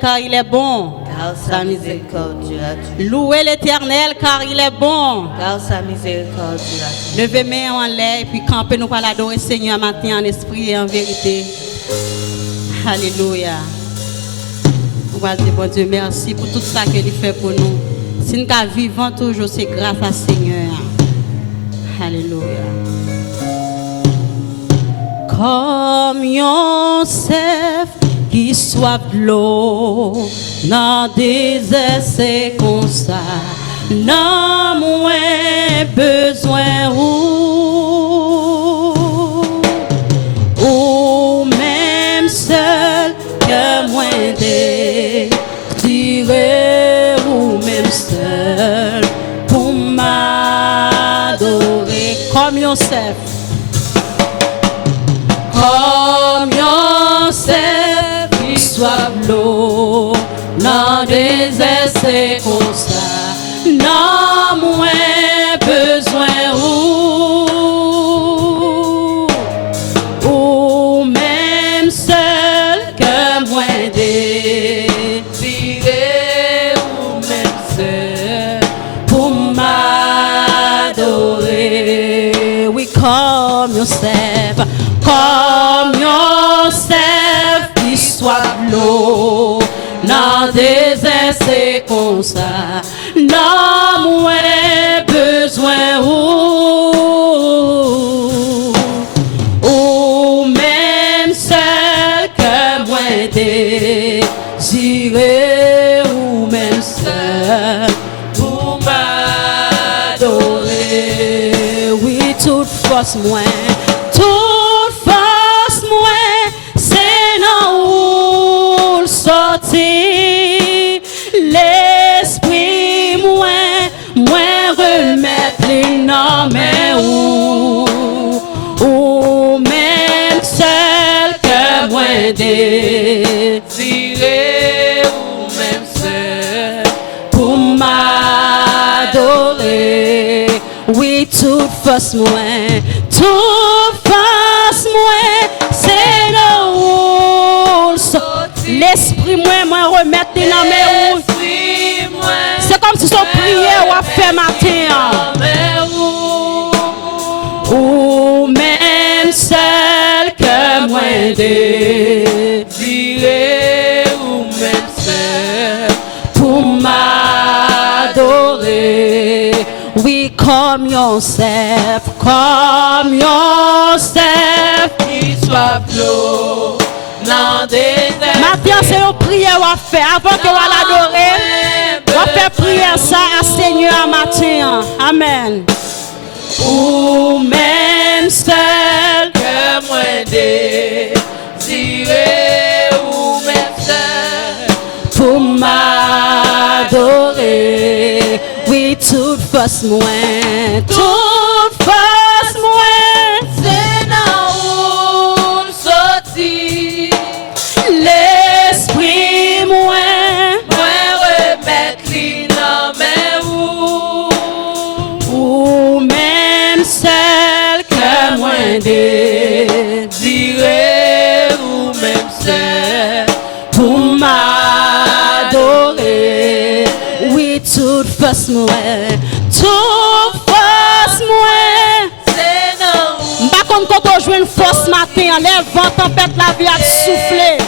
car il est bon. Car sa miséricorde durera toujours. Louez l'Éternel car il est bon. Car sa miséricorde durera toujours. Levez main en l'air et puis campez nous pour l'adorer Seigneur matin en esprit et en vérité. Alléluia. On va dire bon Dieu merci pour tout ça qu'il fait pour nous. Si nous sommes vivants toujours, c'est grâce à Seigneur. Alléluia. Comme Yosef qui soif de l'eau, dans des essais comme ça, non moins besoin ou même seul que moins désiré ou même seul pour m'adorer comme Yosef. Comme Yosef qui soit l'eau dans des essais comme ça, non moins besoin ou même seul que moins désiré ou même seul pour m'adorer. Oui, comme Yosef, comme Yosef qui soit l'eau dans des essais comme ça, non moins besoin ou même seul que moins désiré ou même seul pour m'adorer. Oui, toute force moins. L'esprit moins remettre les noms ou même seul que moins désiré ou même seul pour m'adorer. Oui, toute force moins, c'est nous. L'esprit moins remettre les noms c'est comme si son prière ou a fait matin. Ou même seul que moins désiré ou même seul pour m'adorer. Oui, comme Yosef, qui soit l'eau dans des matin, c'est une prière à faire avant que vous l'adorer. On fait prier ça à Seigneur matin. Amen. Ou même seul que moins désiré ou même seul pour m'adorer. Oui, toute force moins, toute force moins, c'est dans où sortir. L'esprit moins remettre ou même celle que moins désiré ou même celle pour m'adorer. Oui, toute force moins, c'est non. M'pas comme quand on joue une force matin, les vents tempête la vie a soufflé.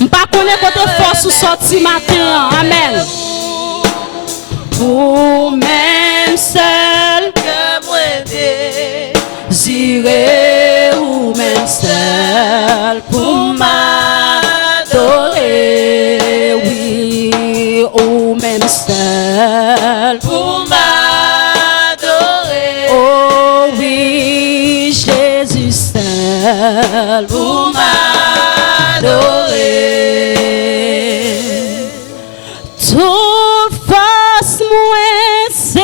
M'pas connaît quand on force ou sorti matin. Amen. Ou même seul que moins désiré ou même seul pour m'adorer. Oui, ou même seul pour m'adorer. Oh oui, Jésus seul pour m'adorer. Toute force moins, c'est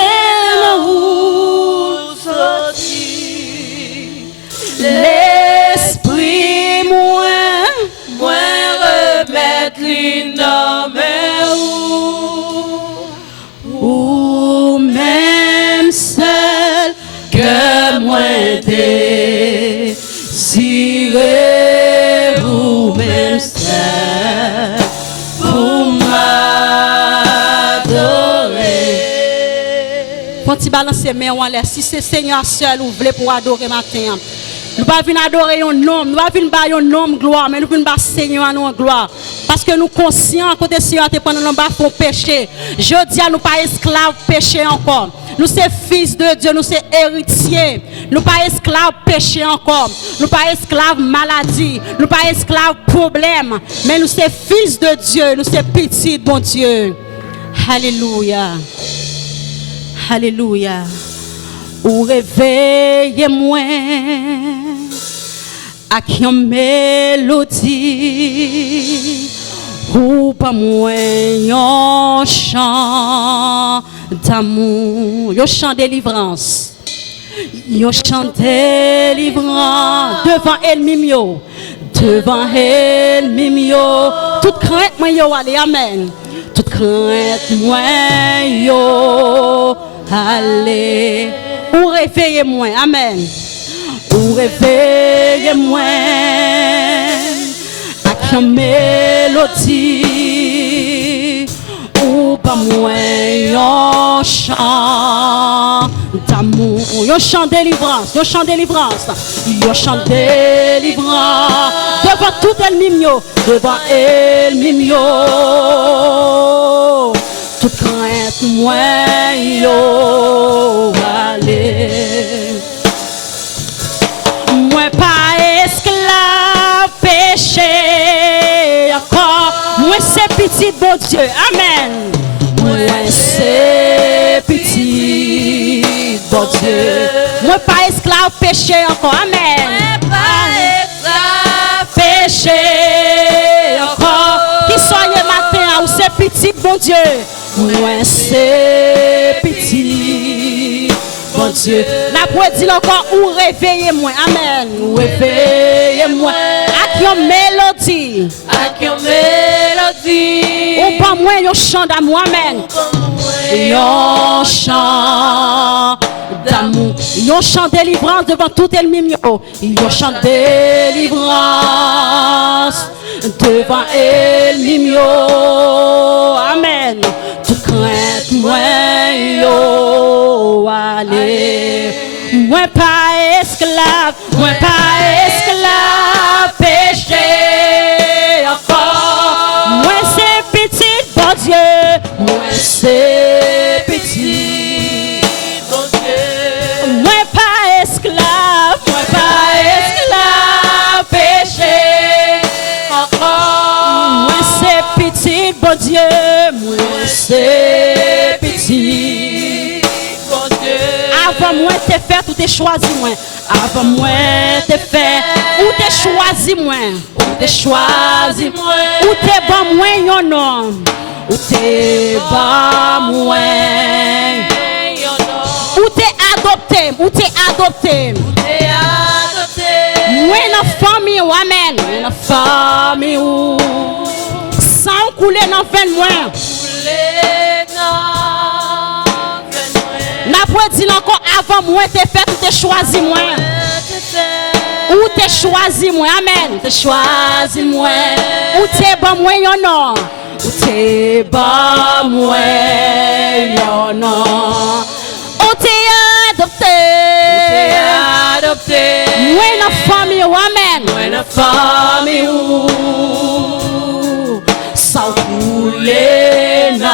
nous sortir. L'esprit moins remettre les noms ou même seul que moins désiré ou même seul petit balancer main en l'air. Si c'est Seigneur seul ou voulez pour adorer matin. Nous ne pas venir adorer un homme, nous ne pas venir adorer un homme gloire, mais nous venir adorer Seigneur à nous gloire. Parce que nous conscients que le Seigneur te prend nous bas pour péché. Je dis à nous pas esclaves péché encore. Nous sommes fils de Dieu, nous sommes héritiers. Nous pas esclaves péché encore. Nous pas esclaves maladie, nous pas esclaves problème, mais nous sommes fils de Dieu, nous sommes petits bon Dieu. Alléluia. Alléluia. Ou réveillez-moi à qui en mélodie ou pas moi un chant d'amour, un chant de délivrance, un chant de délivrance devant ennemi devant ennemi toute crainte moi yo allez amen, toute crainte moi yo allez. Ou réveillez-moi, amen. Ou réveillez-moi avec une mélodie. Ou pas moi un chant d'amour, un chant de délivrance, un chant de délivrance, un chant de délivrance devant tout ennemi, devant ennemi. Toute crainte moi yo allez. Moi pas esclave péché encore. Moi c'est petit bon Dieu, amen. Moi c'est petit bon Dieu. Moi pas esclave péché encore, amen. Moi pas esclave péché encore. Qui soyez matin ou c'est petit bon Dieu. Moi c'est petit bon Dieu. La poète dit encore ou réveillez-moi, amen. Ou réveillez-moi. À qui on mélodie, à qui on mélodie. Ou pas moi un chant d'amour, amen. Un chant d'amour, un chant de délivrance devant tout ennemi. Un chant de délivrance devant ennemi. Amen. Toute crainte moi yo allez. Moi pas esclave péché encore. Moi c'est petit bon Dieu. Moi c'est petit bon Dieu. Moi pas esclave péché encore. Moi c'est petit bon Dieu. Moi c'est petit bon Dieu. Avant moi t'es fait ou t'es choisi moi. Avant moi t'es fait ou t'es choisi moi. Ou t'es choisi moi. Ou t'es bon moi yon nom. Ou t'es bon moi. Ou t'es adopté. Ou t'es adopté. Moi dans famille ou amen. Moi dans famille ou sans couler dans fin moi. N'a pas dit encore avant moi t'es fait ou t'es choisi moi. Ou t'es choisi moi, amen. T'es choisi moi. Ou t'es bon moi yon non. Ou t'es bon moi yon non. Ou t'es adopté. Moi dans famille ou amen. Moi dans famille ou sans couler non.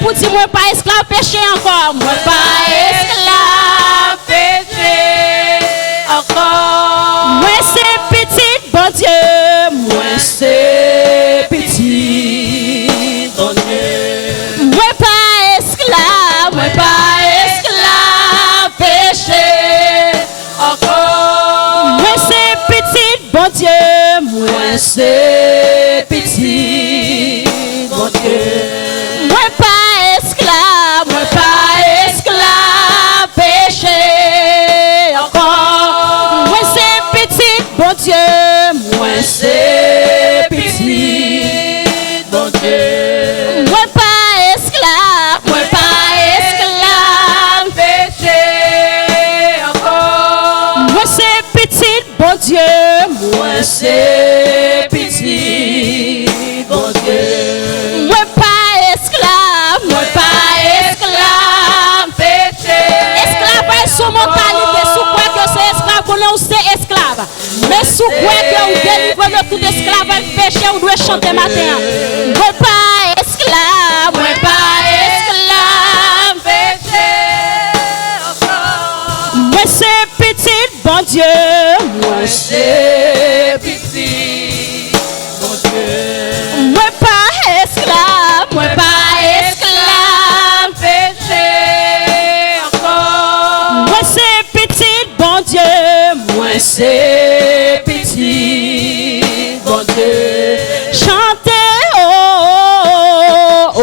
Pour dire moi pas esclave péché encore. Moi pas esclave péché encore. Moi c'est petit bon Dieu. Moi c'est petit bon Dieu. Moi pas esclave péché encore. Moi c'est petit bon Dieu. Moi c'est petit bon Dieu. Moi pas péché encore. Moi c'est petit bon Dieu. Moi c'est petit bon Dieu. Moi pas esclave péché encore. Moi c'est petit bon Dieu. Moi c'est petit Mais sous quoi que vous délivrez de tout esclavage péché, vous devez chanter matin. Moi pas esclave, moi pas esclave péché encore. Moi c'est petit bon Dieu, moi c'est petit bon Dieu. Moi pas esclave, moi pas esclave péché encore. Moi c'est petit bon Dieu, moi c'est petit bon Dieu. Chantez oh oh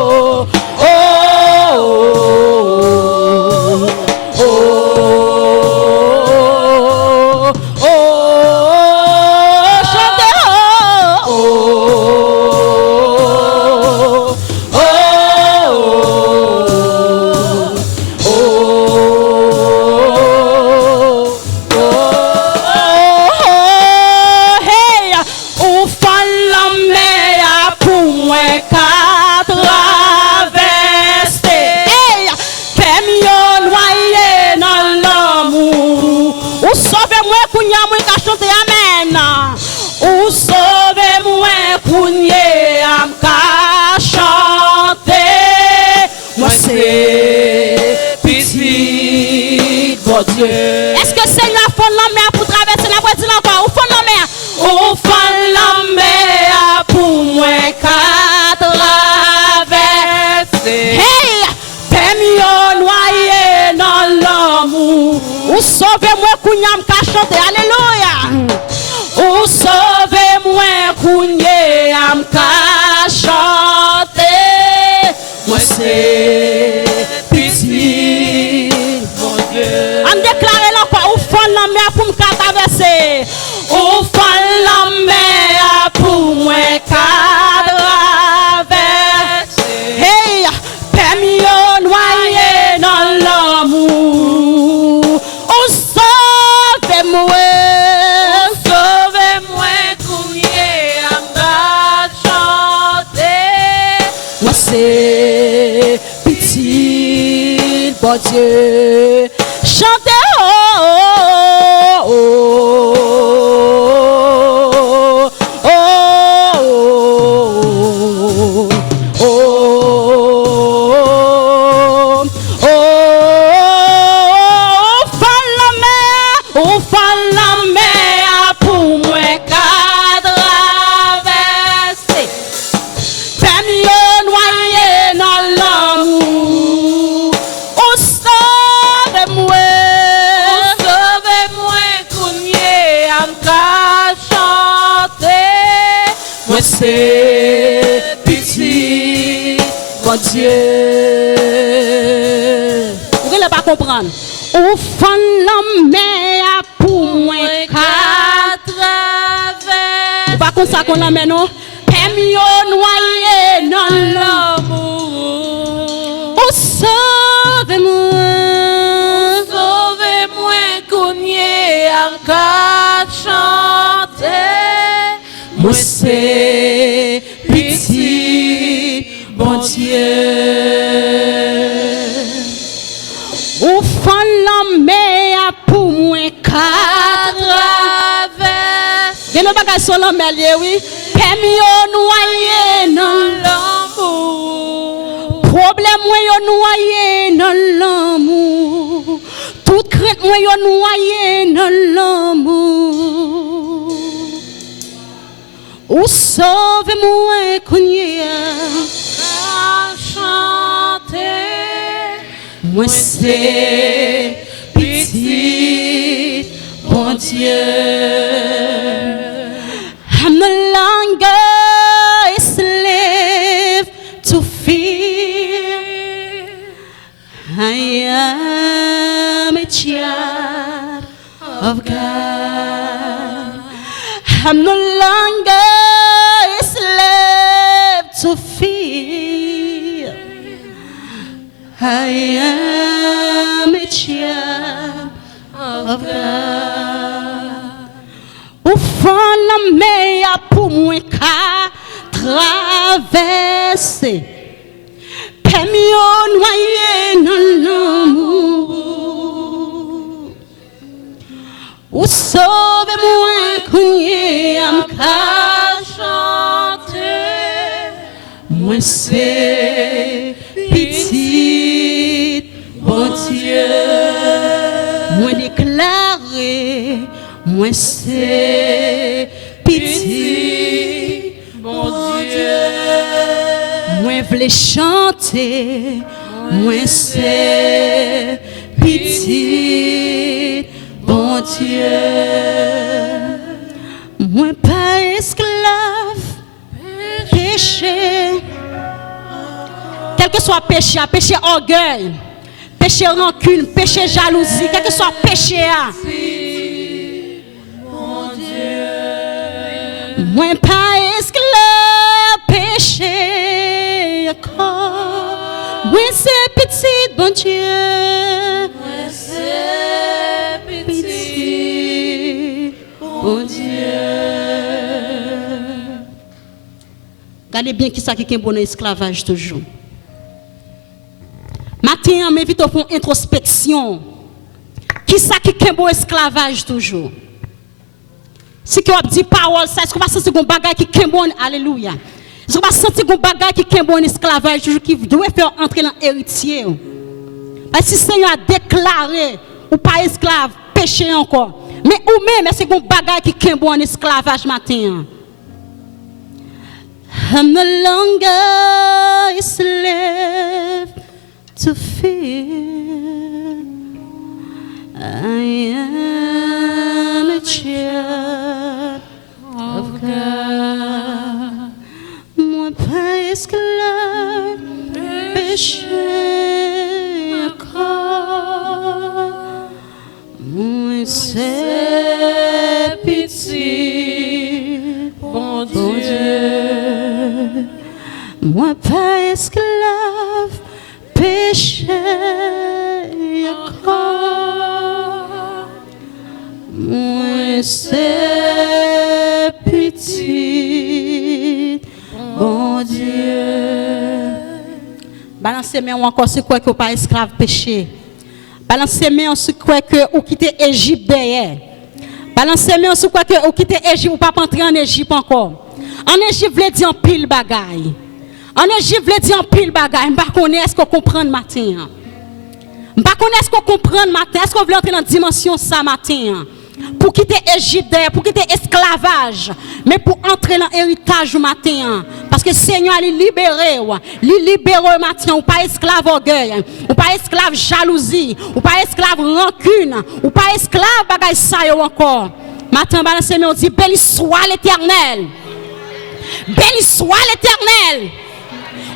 oh oh oh oh oh. Chantez oh oh oh hey, ou fan la mer pour moi qu'à traverser. Hey, permis noyé dans l'amour. Ou sauvez-moi kounya moi qu'à chanter amen. Ou sauvez-moi kounya qu'à chanter. Moi c'est petit bon Dieu. Est-ce que Seigneur fond la mer pour traverser la voie de l'enfant? Ou fond la mer? Ou fond la mer pour moi qu'à traverser. Hey, permis noyé dans l'amour. Ou sauvez-moi kounyam qu'à chanter. Alléluia. Ou sauvez-moi kounyam qu'à chanter. Moi c'est petit mon Dieu. On déclare l'enfant ou fond la mer pour me traverser. Ou fond la mer pour moi qu'à traverser. Hey, permis noyé dans l'amour. Ou sauvez-moi. Sauvez-moi kounyé am chanter. Moi c'est petit bon Dieu. Chantez oh oh oh oh oh oh oh. Fan la mer pour moi qu'à traverser. Permis noyé dans l'amour. Oh sauvez-moi, kounyé am qu'à chanter. Moi c'est petit bon Dieu. Vous ne pas comprendre. Ou fan la mer pour moi qu'à traverser. Ou pas comme ça qu'on amène non? Permis noyé dans l'amour. Ou sauvez-moi, kounyé am qu'à chanter. Moi c'est petit bon Dieu. Ou fan la mer pour moi qu'à traverser. Gen bagay sur la mer oui. Permis noyé dans l'amour. Problème moi noyé dans l'amour. Toute crainte moi noyé dans l'amour. Ou sauve-moi kounya à chanter. Moi c'est petit bon Dieu. I'm no longer a slave to fear. I am a child of God. I'm no longer a slave to fear. I am a child of God. Au fond la mer pour moi qu'à traverser. Permis au noyer dans l'amour. sauve-moi, Kounie, m'ka chanter. Moi c'est petit, bon Dieu. Moi déclarer, moi c'est petit, bon Dieu. Moi v'lais chanter, moi c'est petit, bon Dieu. Moi pas esclave, péché. Quel que soit péché, péché orgueil, péché rancune, péché jalousie, quel que soit péché, Mon Dieu. moi pas esclave, péché encore. Moi c'est petit, bon Dieu. Moi c'est petit, Bon Dieu. Regardez bien qui ça qui est bon esclavage toujours. Matin, on m'invite à faire une introspection. Qui ça qui est bon esclavage toujours? Si tu as dit parole, ça, est-ce qu'on va sentir un bagage qui est bon? Alléluia. Est-ce qu'on va sentir un bagage qui est bon esclavage toujours qui doit faire entrer dans l'héritier? Parce que si le Seigneur a déclaré, ou pas esclave, péché encore. Mais ou même, est-ce qu'on bagage qui est bon en esclavage matin? I'm no longer a slave to fear. I am a child of God. Moi pas esclave, péché encore. Moi c'est pitié, bon Dieu. Moi pas esclave, péché encore. Moi c'est petit, bon Dieu. Balancez main encore sur quoi que pas esclave péché. Balancez main sur quoi que ou quitter Égypte derrière. Balancez main sur quoi que ou quitter Égypte ou pas entrer en Égypte encore. En Égypte veut dire en pile bagaille. En Égypte veut dire en pile bagaille. M'pa connaît est-ce qu'on comprend matin. M'pa connaît est-ce qu'on comprend matin. Est-ce qu'on veut entrer dans dimension ça matin. Pour quitter Égypte, pour quitter esclavage, mais pour entrer dans l'héritage du matin. Parce que le Seigneur a libéré, le matin, ou pas esclave orgueil, ou pas esclave jalousie, ou pas esclave rancune, ou pas esclave bagay sa yo encore. Matin, balance on dit, béni soit l'Éternel. Béni soit l'Éternel.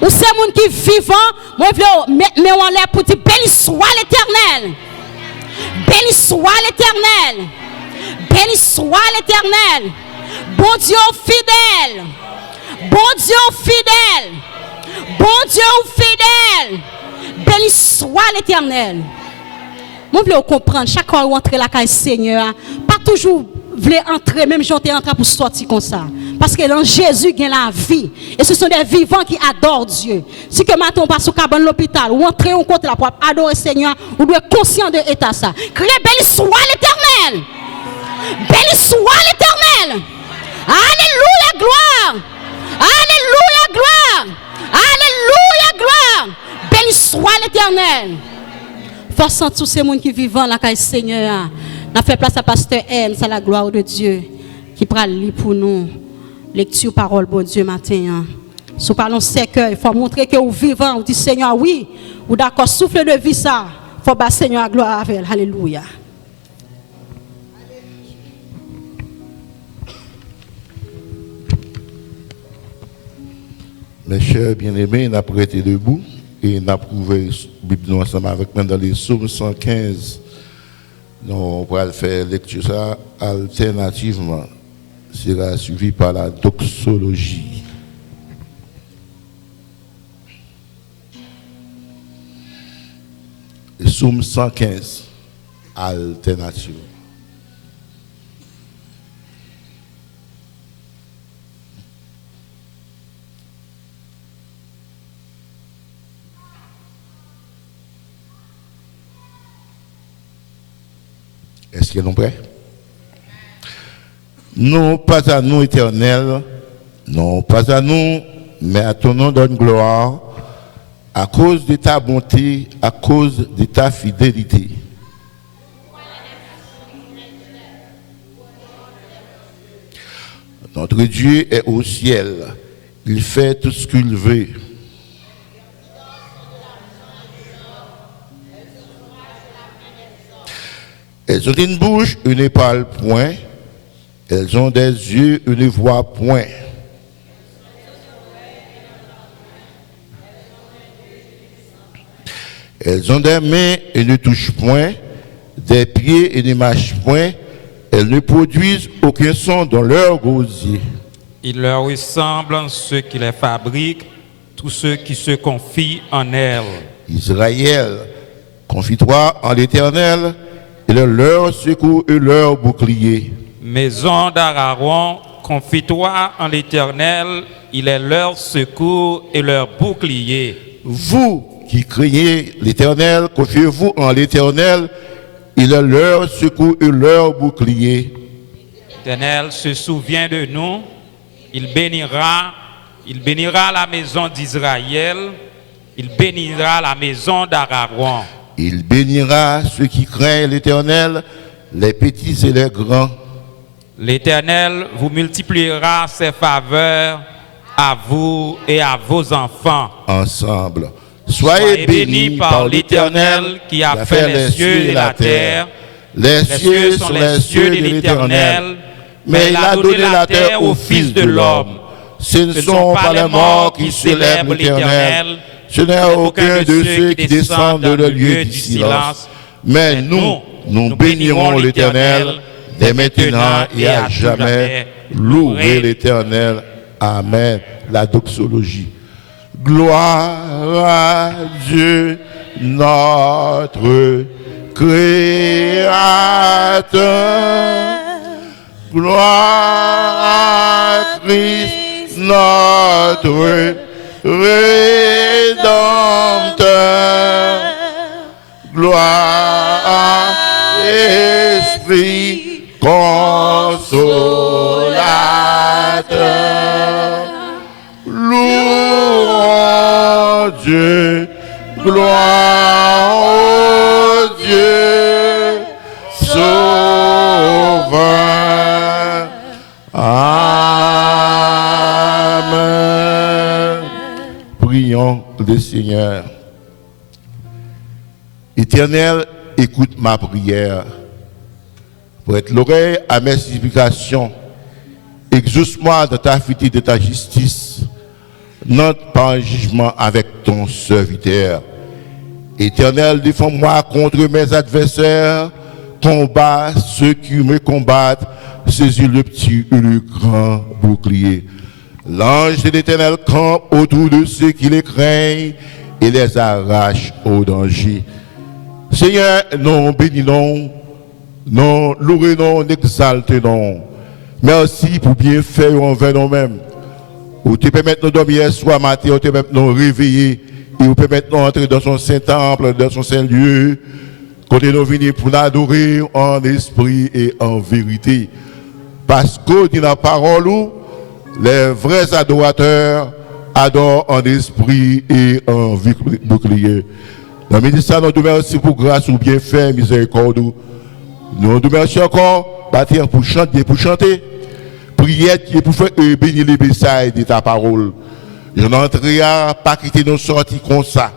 Ou c'est moun qui vivant, moi je mais on l'air pour dire béni soit l'Éternel. Béni soit l'Éternel. Béni soit l'Éternel. Bon Dieu fidèle. Bon Dieu fidèle. Bon Dieu fidèle. Béni soit l'Éternel. Moi, je veux comprendre, chaque fois où entrer la caille Seigneur, pas toujours voulez entrer, même j'en entrer pour sortir comme ça. Parce que dans Jésus, il y a la vie. Et ce sont des vivants qui adorent Dieu. Si que maintenant on passe au cabane de l'hôpital, ou entrer en côté là pour adorer le Seigneur, vous devez être conscient de l'état ça. Criez, béni soit l'Éternel. Béni soit l'Éternel. Alléluia, gloire. Alléluia, gloire. Alléluia, gloire. Béni soit l'Éternel. Forçant tous ces gens qui vivent là, le Seigneur. N'a fait place à Pasteur M, c'est la gloire de Dieu qui prend lire pour nous. Lecture parole, bon Dieu, matin. Si nous parlons secret, il faut montrer que vous vivant, vous dites Seigneur, oui, ou d'accord, souffle de vie ça. Il faut battre Seigneur gloire avec elle. Alléluia. Mes chers bien-aimés, nous avons été debout et nous avons trouvé la Bible ensemble avec nous dans les psaumes 115. Nous allons faire lecture ça alternativement. Sera suivi par la doxologie. Le psaume 115, alternative. Est-ce qu'ils sont prêts? Non pas à nous, Éternel, non pas à nous, mais à ton nom donne gloire, à cause de ta bonté, à cause de ta fidélité. Notre Dieu est au ciel, il fait tout ce qu'il veut. Elles ont une bouche, une ne parlent point. Elles ont des yeux, une ne voient point. Elles ont des mains et ne touchent point, des pieds et ne marchent point. Elles ne produisent aucun son dans leur gosier. Il leur ressemble ceux qui les fabriquent, tous ceux qui se confient en elles. Israël, confie-toi en l'Éternel, il est leur secours et leur bouclier. Maison d'Aaron, confie-toi en l'Éternel, il est leur secours et leur bouclier. Vous qui craignez l'Éternel, confiez-vous en l'Éternel, il est leur secours et leur bouclier. L'Éternel se souvient de nous, il bénira la maison d'Israël, il bénira la maison d'Aaron. Il bénira ceux qui craignent l'Éternel, les petits et les grands. L'Éternel vous multipliera ses faveurs à vous et à vos enfants. Ensemble. Soyez bénis par l'Éternel qui a fait les cieux et la terre. Les cieux sont les cieux de l'Éternel, mais il a donné la terre au Fils de l'homme. Ce ne sont pas les morts qui célèbrent l'Éternel, ce n'est aucun de ceux qui descendent dans le lieu du silence. Mais nous bénirons l'Éternel dès maintenant et à jamais. Louez l'Éternel. Amen. La doxologie. Gloire à Dieu, notre Créateur. Gloire à Christ, notre Rédempteur. Gloire à l'Esprit consolateur. Louons Dieu, gloire au Dieu sauveur. Amen. Prions le Seigneur. Éternel, écoute ma prière. Prête l'oreille à mes supplications. Exauce-moi de ta fidélité et de ta justice. N'entre pas en jugement avec ton serviteur. Éternel, défends-moi contre mes adversaires. Combat ceux qui me combattent. Saisis le petit et le grand bouclier. L'ange de l'Éternel campe autour de ceux qui les craignent et les arrache au danger. Seigneur, nous bénissons, nous louons, nous exaltons. Merci pour bien faire envers nous-mêmes. Vous te permettez de dormir hier soir matin, vous te permettez de nous réveiller et vous permettez de nous entrer dans son Saint-Temple, dans son Saint-Lieu, quand nous venons pour l'adorer en esprit et en vérité. Parce que dans la parole, les vrais adorateurs adorent en esprit et en bouclier. Dans le ministère, nous nous remercions pour grâce ou bienfait, miséricorde. Nous nous remercions encore, bâtir pour chanter. Prière qui est pour faire bénir les messages de ta parole. Je n'entrerai pas quitter nos sorties comme ça.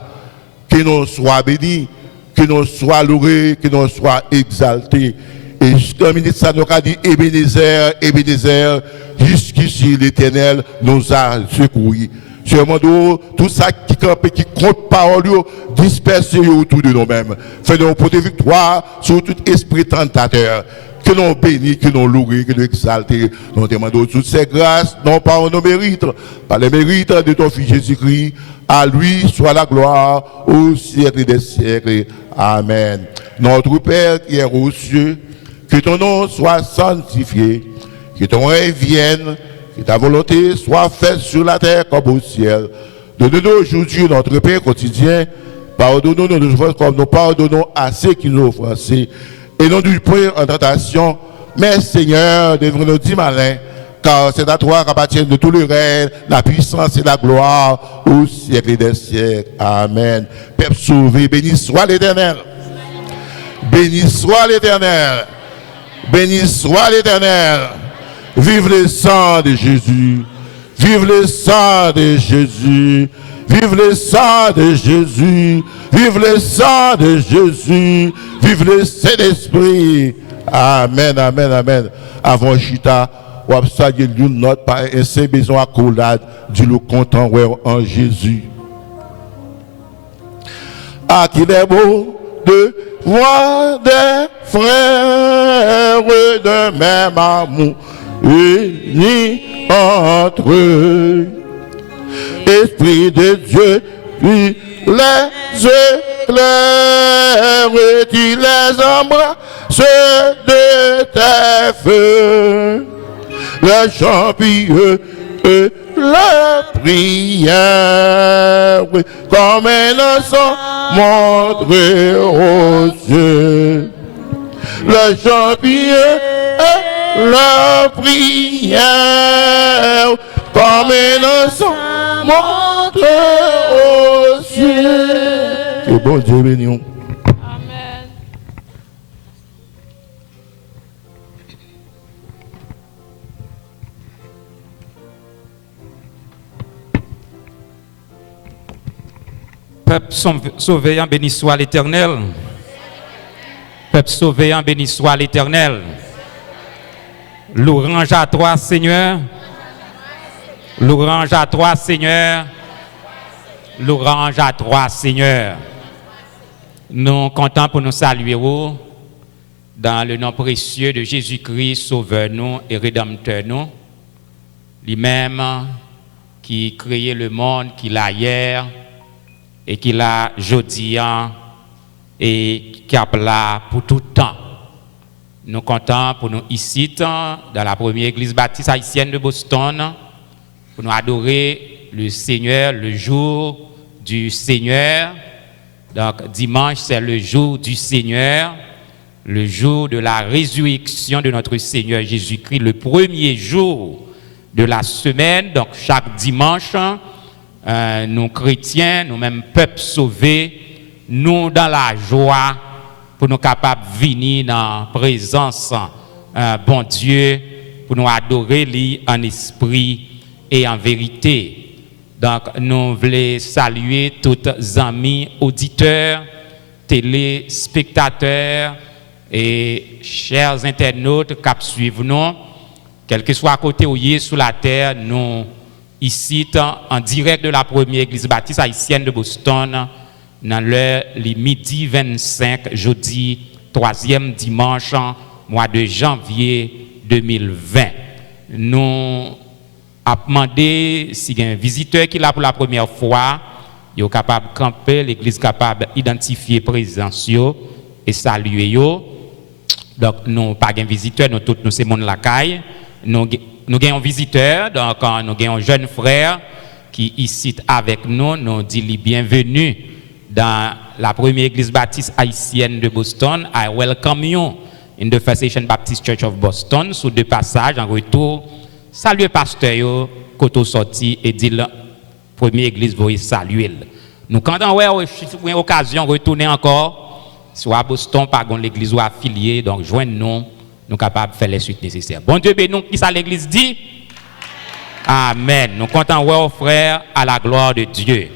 Que nous soyons bénis, que nous soyons loués, que nous soyons exaltés. Et jusqu'à ministre, nous a dit Ebenezer, Ebenezer, jusqu'ici l'Éternel nous a secourus. Seulement, tout ça qui campe, qui compte parole, dispersé autour de nous-mêmes. Fais-nous pour des victoires sur tout esprit tentateur. Que nous bénissons, que nous louons, que nous exaltons. Nous demandons toutes ces grâces, non pas en nos mérites, par les mérites de ton Fils Jésus-Christ. À lui soit la gloire au siècle des siècles. Amen. Notre Père qui est aux cieux, que ton nom soit sanctifié, que ton règne vienne, que ta volonté soit faite sur la terre comme au ciel. Donne-nous aujourd'hui notre pain quotidien. Pardonne-nous nos offenses comme nous pardonnons à ceux qui nous ont offensés. Et non du point en tentation, Mais Seigneur, devant nous dire malin, car c'est à toi qu'appartiennent de tout le règne, la puissance et la gloire au siècle des siècles. Amen. Peuple sauvé, béni soit l'Éternel. Béni soit l'Éternel. Béni soit l'Éternel. Vive le sang de Jésus. Vive le sang de Jésus. Vive le sang de Jésus. Vive le sang de Jésus. Vive le Saint-Esprit. Amen, amen, amen. Avant Chita, ou absaguer l'une note par un saint besoin à collade du loup content en Jésus. Ah, qu'il est beau de voir des frères de même amour unis entre eux. Esprit de Dieu, puis les éclairs, tu les embrasses de tes feux. Les champions, la prière, comme un enfant montré aux cieux. Les champions, la prière, comme un enfant montré aux cieux. Que bon Dieu béni. Peuple sauvé, béni soit l'Éternel. Peuple sauvé, béni soit l'Éternel. Louange à toi, Seigneur. Louange à toi, Seigneur. Louange à toi, Seigneur. Nous sommes contents pour nous saluer dans le nom précieux de Jésus-Christ, Sauveur nous et Rédempteur nous. Lui-même qui créé le monde, qui l'a hier et qui l'a aujourd'hui et qui a là pour tout temps. Nous sommes contents pour nous ici dans la première église baptiste haïtienne de Boston pour nous adorer le Seigneur, le jour du Seigneur. Donc dimanche, c'est le jour du Seigneur, le jour de la résurrection de notre Seigneur Jésus-Christ, le premier jour de la semaine. Donc chaque dimanche, nous chrétiens, nous-mêmes peuple sauvé, nous dans la joie pour nous capables de venir dans la présence bon Dieu, pour nous adorer lui en esprit et en vérité. Donc nous voulons saluer tous les amis auditeurs, téléspectateurs et chers internautes qui suivent nous, quel que soit à côté où y est sur la terre, nous ici en direct de la première église baptiste haïtienne de Boston, dans l'heure midi 25, jeudi 3e dimanche, mois de janvier 2020. Nous avons demandé si il y a un visiteur qui est là pour la première fois, il est capable de camper, l'église capable d'identifier présence et saluer. Donc, nous n'avons pas de visiteur, nous tous, nous sommes mon lacaille. Nous avons un visiteur, donc nous avons un jeune frère qui est ici avec nous, nous dit bienvenue dans la première église baptiste haïtienne de Boston. I welcome you in the First Asian Baptist Church of Boston. Sous deux passages, en retour, saluez pasteur, quand sorti et dit la première église, vous saluer. Nous, quand on a une occasion de retourner encore, soit à Boston, par l'église ou affiliée, donc joignez-nous. Nous sommes capables de faire les suites nécessaires. Bon Dieu, bénis qui ça l'église dit? Amen. Nous comptons, ouais, frère, à la gloire de Dieu.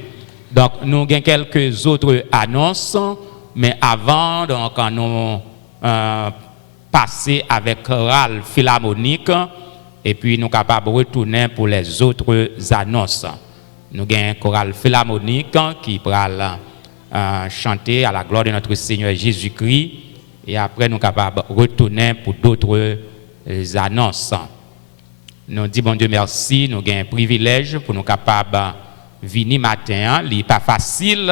Donc, nous avons quelques autres annonces, mais avant, donc, nous passer avec chorale philharmonique, et puis nous sommes capables de retourner pour les autres annonces. Nous avons un chorale philharmonique qui va chanter à la gloire de notre Seigneur Jésus-Christ. Et après, nous sommes capables de retourner pour d'autres annonces. Nous disons, bon Dieu, merci. Nous avons un privilège pour nous capables de venir matin. Ce n'est pas facile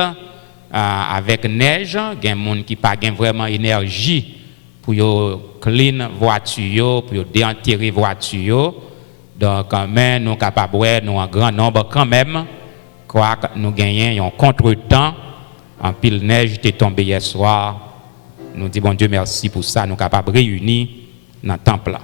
avec neige. Il y a des gens qui n'ont pas vraiment énergie pour clean voiture, pour déenterrer voiture. Donc, quand même, nous sommes capables, nous avons un grand nombre quand même. Quoi que nous gagnons un contre-temps. En pile neige est tombée hier soir. Nous disons, bon Dieu, merci pour ça. Nous sommes capables de réunir dans le temple là.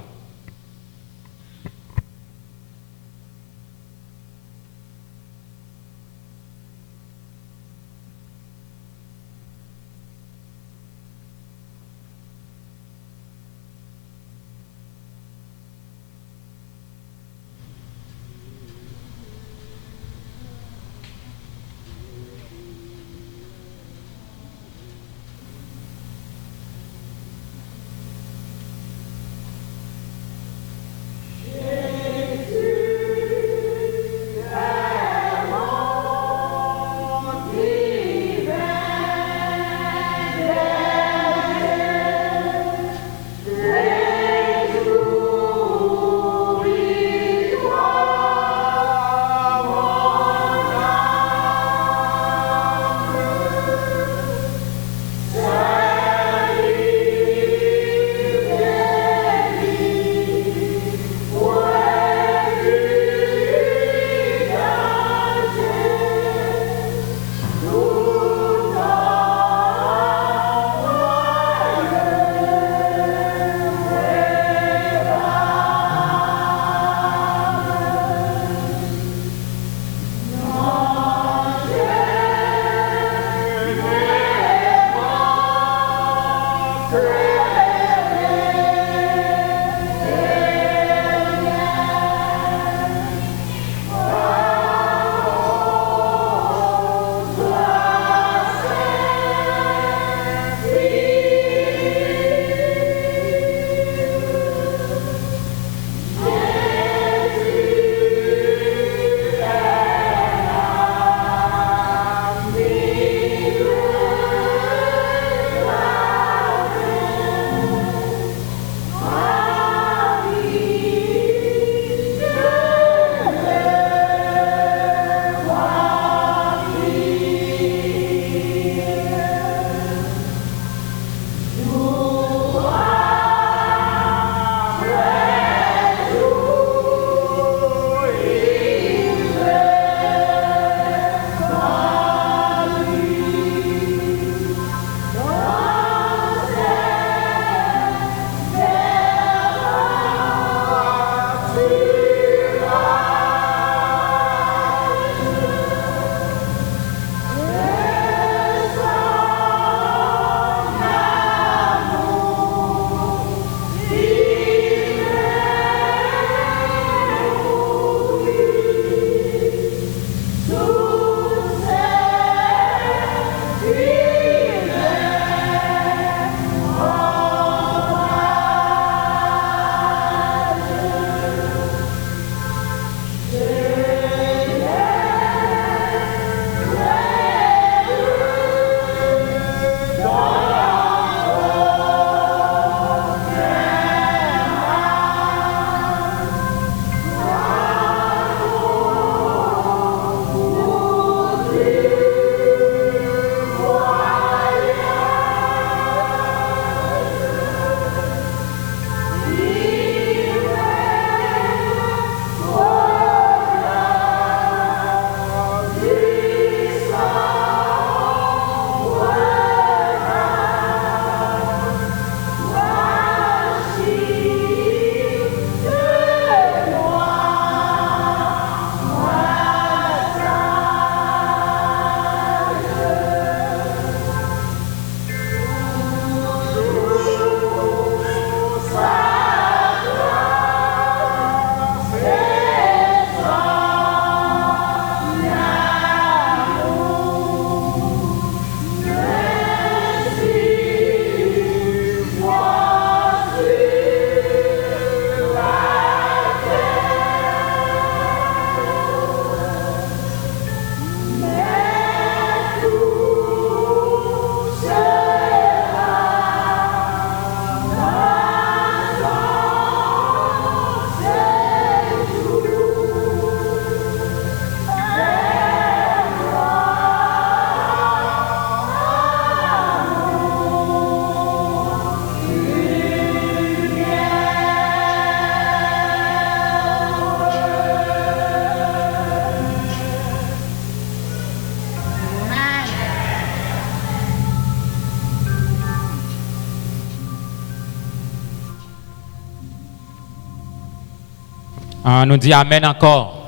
On nous dit Amen encore.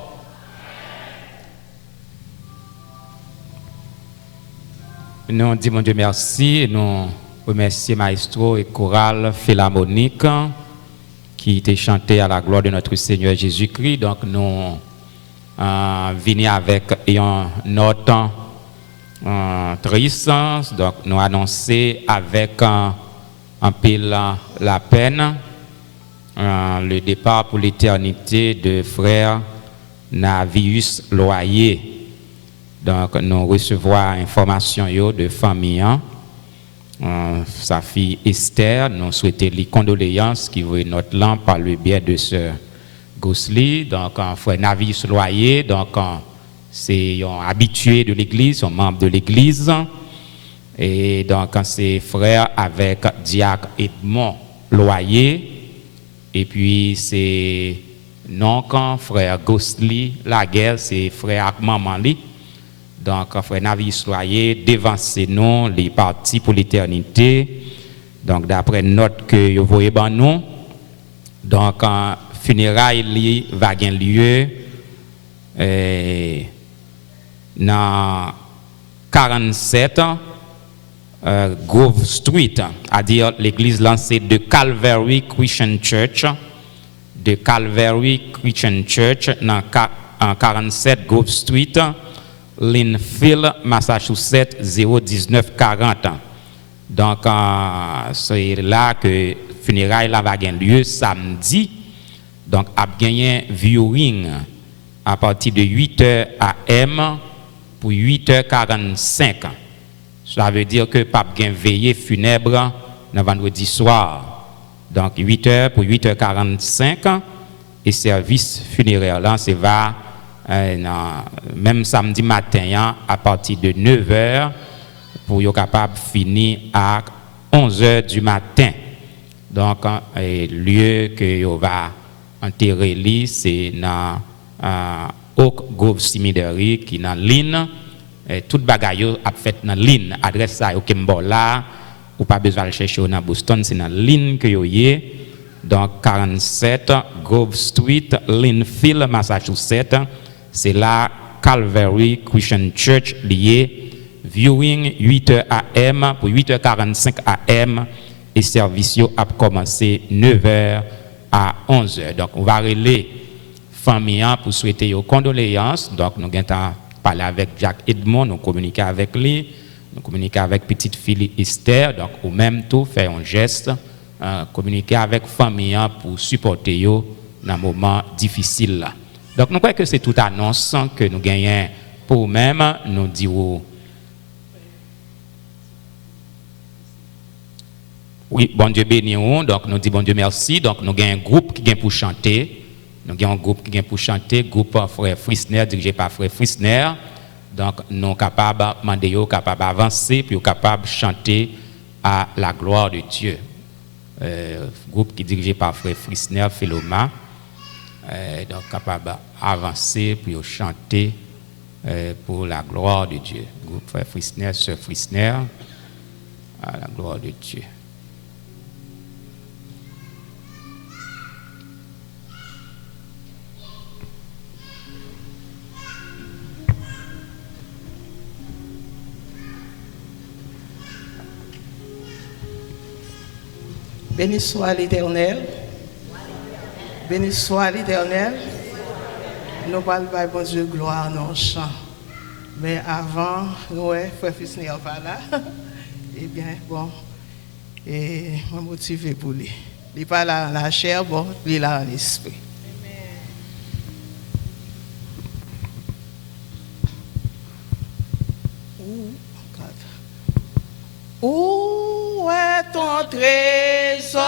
Nous disons mon Dieu merci et nous remercions Maestro et chorale philharmonique qui était chanté à la gloire de notre Seigneur Jésus-Christ. Donc nous venons avec une note triste, donc nous annoncer avec un pile la peine le départ pour l'éternité de frère Navius Loyer. Donc, nous recevons information de famille. Sa fille Esther, nous souhaitons les condoléances qui vont notre lampe par le biais de ce Gosli. Donc, frère Navius Loyer, donc, c'est un habitué de l'église, un membre de l'église. Et donc, c'est frère avec Diacre Edmond Loyer. Et puis, c'est donc frère Gosli Laguerre, c'est frère Maman Li. Donc, frère Navius Loyer, devancez nous les partis pour l'éternité. Donc, d'après note que vous voyez dans nous, donc, funérailles va avoir lieu dans 47 Grove Street, c'est-à-dire l'église lancée de Calvary Christian Church, dans 47 Grove Street, Linfield, Massachusetts 01940. Donc, c'est là que funérailles va avoir lieu samedi. Donc, a gagné viewing à partir de 8h AM pour 8h45. Ça veut dire que pape gain veillée funèbre le vendredi soir. Donc, 8h pour 8h45 et service funéraire là, c'est va même samedi matin à partir de 9h pour être capable de finir à 11h du matin. Donc, le lieu que on va enterrer lui, c'est dans Oak Grove Cemetery qui est dans l'île. Tout bagaille a fait dans l'île. Adresse ça au Kimbola, ou pas besoin de chercher dans Boston, c'est dans l'île que vous avez. Donc, 47 Grove Street, Linfield, Massachusetts. C'est là Calvary Christian Church lié. Viewing 8h AM pour 8h45 AM et service a commencé 9h à 11h. Donc, on va relayer famille pour souhaiter aux condoléances. Donc, nous allons parler avec Jacques Edmond, nous communiquer avec lui, nous communiquer avec petite fille Esther. Donc, au même temps, faire un geste, communiquer avec famille pour supporter eux dans un moment difficile là. Donc, nous croyons que c'est toute annonce que nous gagnons pour nous-mêmes. Nous disons, oui, bon Dieu béni. Donc, nous disons bon Dieu merci. Donc, nous avons un groupe qui vient pour chanter. Nous avons un groupe qui vient pour chanter, groupe Frère Frisner, dirigé par Frère Frisner. Donc, nous sommes capables de demander, capables d'avancer, puis capables de chanter à la gloire de Dieu. Groupe qui est dirigé par Frère Frisner, Philoma. Donc capable d'avancer puis chanter pour la gloire de Dieu. Groupe Frère Frisner, Sœur Frisner, à la gloire de Dieu. Béni soit l'Éternel. Béni soit l'Éternel. Nous parlons pas bon Dieu gloire dans le chant. Mais avant, nous, frère fils n'est pas là. Eh bien, bon, et je suis motivé pour lui. Il n'est pas là dans la chair, bon, il est là dans l'esprit. Où est ton trésor?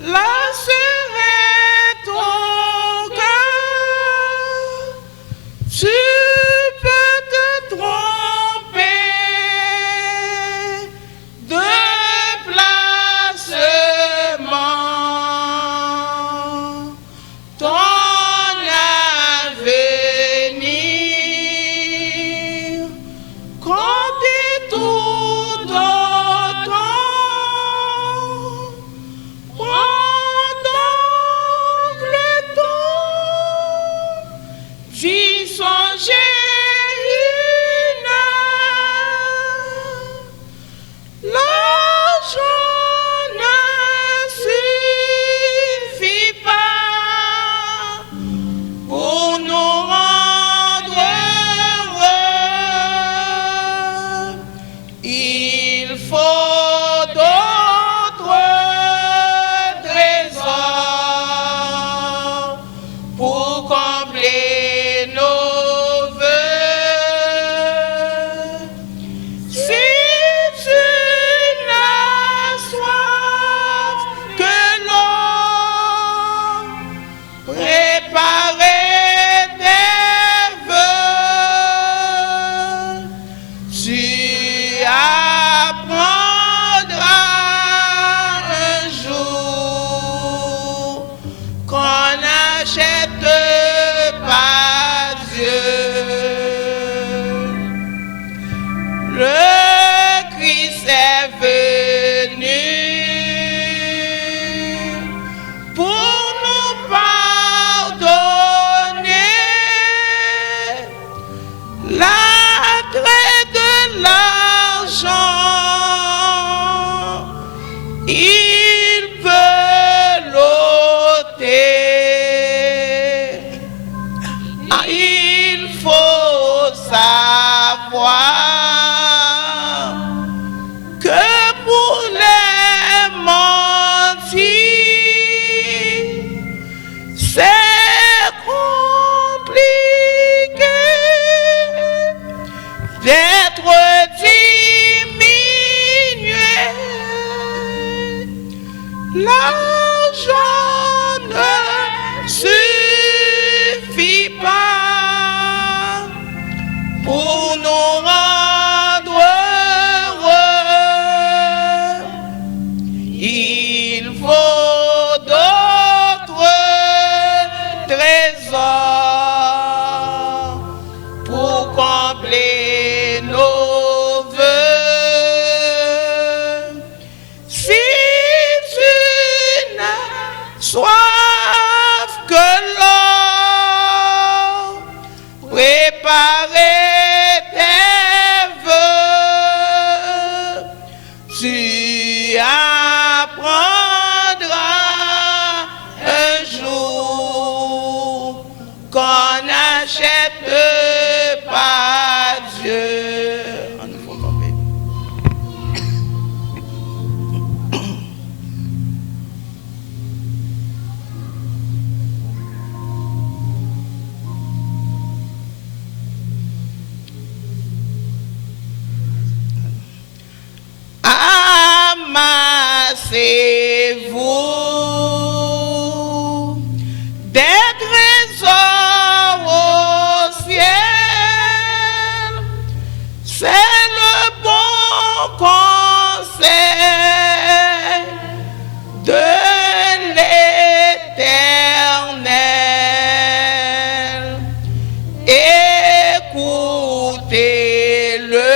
Là serait ton cœur. Tu peux te tromper de placement. Ton avenir compte tout dans que l'on préparait tes vœux, tu apprendras un jour qu'on n'achète pas Dieu. Amassez-vous des trésors au ciel, c'est le bon conseil de l'Éternel. Écoutez-le.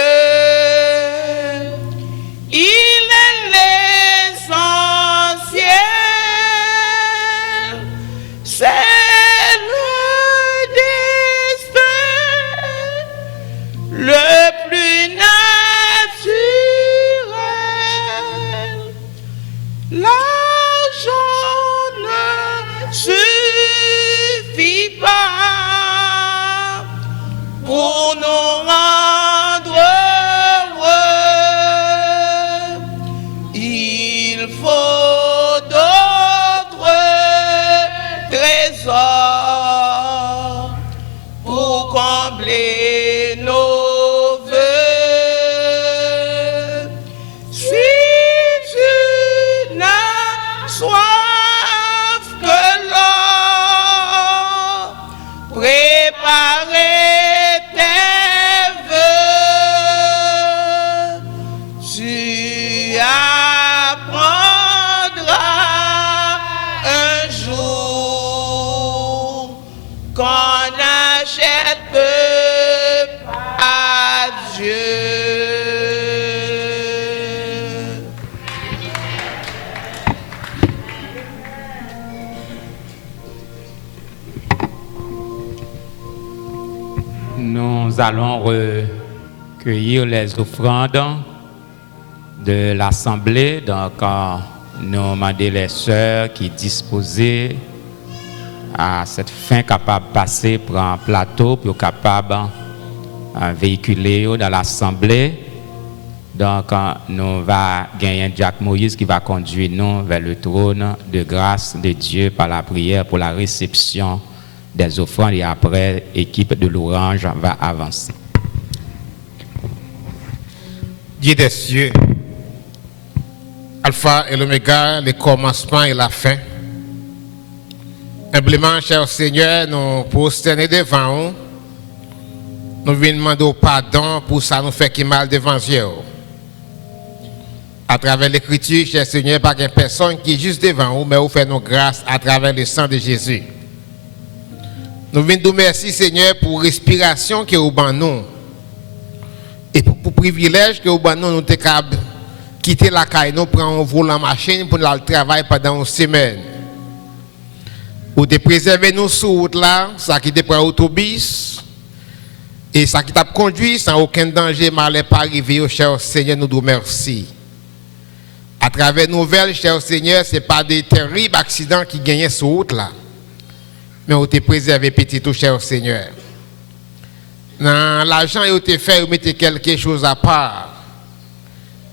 Pour nous rendre heureux, il faut d'autres trésors pour combler nos vœux. Si tu n'as soif que l'eau, préparez Nous allons recueillir les offrandes de l'Assemblée. Donc, nous demandons les sœurs qui disposent à cette fin capable de passer pour un plateau pour capable véhiculer dans l'Assemblée. Donc, nous allons gagner Jacques Moïse qui va conduire nous vers le trône de grâce de Dieu par la prière pour la réception des offrandes et après, l'équipe de l'Orange va avancer. Dieu des cieux, Alpha et l'Oméga, le commencement et la fin. Humblement, cher Seigneur, nous prosternons devant vous. Nous venons demander pardon pour ça nous fait qui mal devant Dieu. À travers l'écriture, cher Seigneur, pas qu'une personne qui est juste devant vous, mais vous faites nos grâces à travers le sang de Jésus. Nous venons vous remercier, Seigneur, pour la respiration que vous avez nous. Et pour le privilège que vous avez nous, nous sommes capables de quitter la caille, nous prenons un volant machine pour aller travailler pendant une semaine. Vous avez préservé nous sur route là, ça qui te prend l'autobus, et ça qui t'a conduit sans aucun danger, malheur pas arrivé, cher Seigneur, nous vous remercions. À travers nos nouvelles, cher Seigneur, ce n'est pas des terribles accidents qui gagnent sur route là. Mais vous avez préservé petit tout, cher Seigneur. Dans l'argent, vous avez fait, vous mettez quelque chose à part.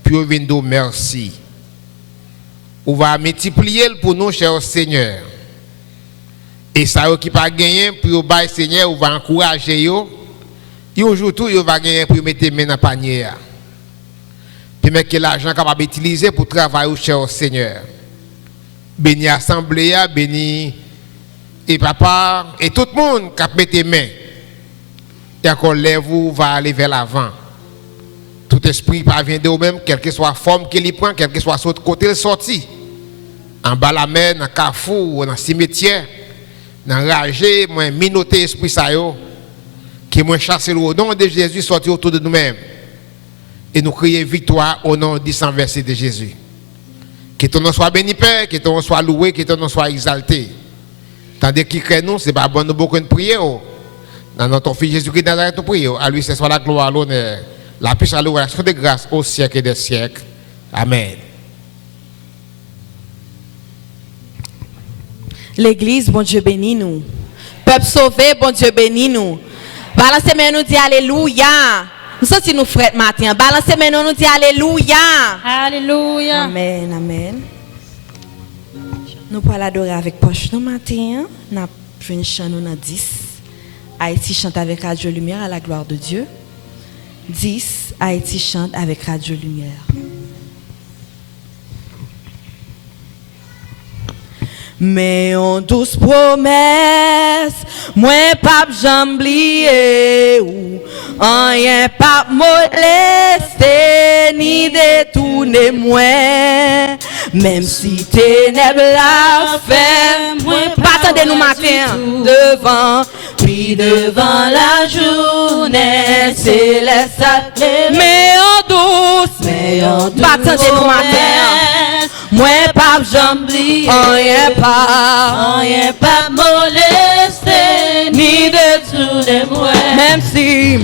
Puis vous venez nous merci. Vous va multiplier pour nous, cher Seigneur. Et ça, qui pas gagné, puis vous va, Seigneur, vous va encourager vous. Un jour tout, vous va gagner pour mettre main dans le panier. Puis mettre l'argent capable d'utiliser pour travailler, cher Seigneur. Béni l'Assemblée, béni et papa, et tout le monde qui a mis tes mains. Et encore lève-vous, va aller vers l'avant. Tout esprit parvient de vous-même, quelle que soit la forme qu'il prend, quel que soit l'autre côté, il sorti. En bas la mer, dans le carrefour, dans le cimetière, dans le ragé, moi, minoté esprit ça yo, qui moi chassé le nom de Jésus sorti autour de nous-mêmes. Et nous crions victoire au nom du sang versé de Jésus. Que ton nom soit béni, Père, que ton nom soit loué, que ton nom soit exalté. Tandis qu'il crée nous, c'est pas bon nous beaucoup de prier. Dans notre Fils Jésus-Christ de Nazareth, nous prions. À lui, ce soit la gloire, l'honneur, la puissance, l'action de grâce au siècle et des siècles. Amen. L'église, bon Dieu bénit nous. Peuple sauvé, bon Dieu bénit nous. Balancez mais nous dit Alléluia. Nous sommes nous frères matin. Balancez mais nous dit Alléluia. Alléluia. Amen, amen. Nous pourrons l'adorer avec poche nous matin. Nous avons une chant nous dans 10. Haïti chante avec Radio Lumière à la gloire de Dieu. 10. Haïti chante avec Radio Lumière. Mais en douce promesse, moi pas j'oublier ou rien pas molester ni détourner moi. Même si ténèbres la fait, moi pas attendez nous matin devant, puis devant la journée céleste. Mais en douce, pas attendez nous matin. Moi pas j'oublie, rien pas molester ni détourner moi. Même si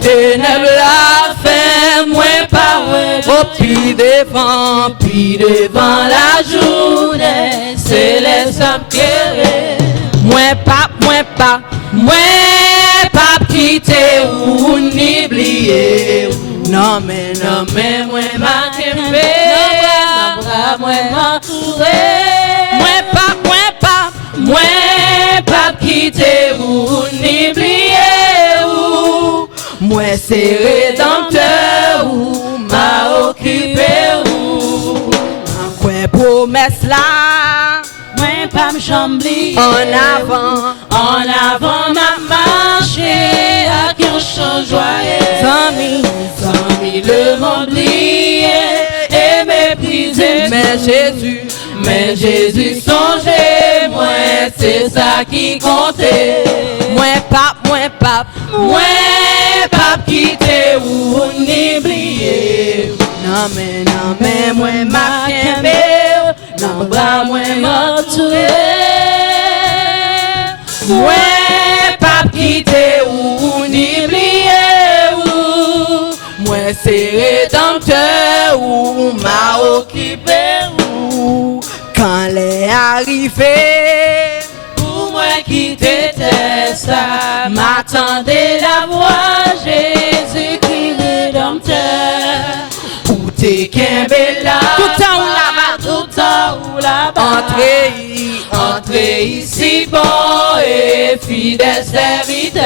ténèbres la fait, moi pas oh, puis devant la journée céleste m'éclairer. Moi pas quitter ou n'oublier. Non mais moi m'a kembe. Moi m'entourer, moi pas quitter ou n'oublier ou moi c'est rédempteur ou m'a occupé ou en quoi promesse là moi pas m'jambli en avant m'a marché à qui on change joyeux amis le monde lié et méprisé mais Jésus songez moi c'est ça qui comptait moi pas quitter ou n'oublier non mais moi m'a kembe non bras moi m'entourer moi pas quitter ou n'oublier ou moi c'est rédempteur ou m'a occupé quand l'est arrivé, pour moi qui déteste, m'attendait la voix Jésus-Christ rédempteur. Où t'es qu'un là, tout temps ou là-bas, entrez ici bon et fidèle serviteur.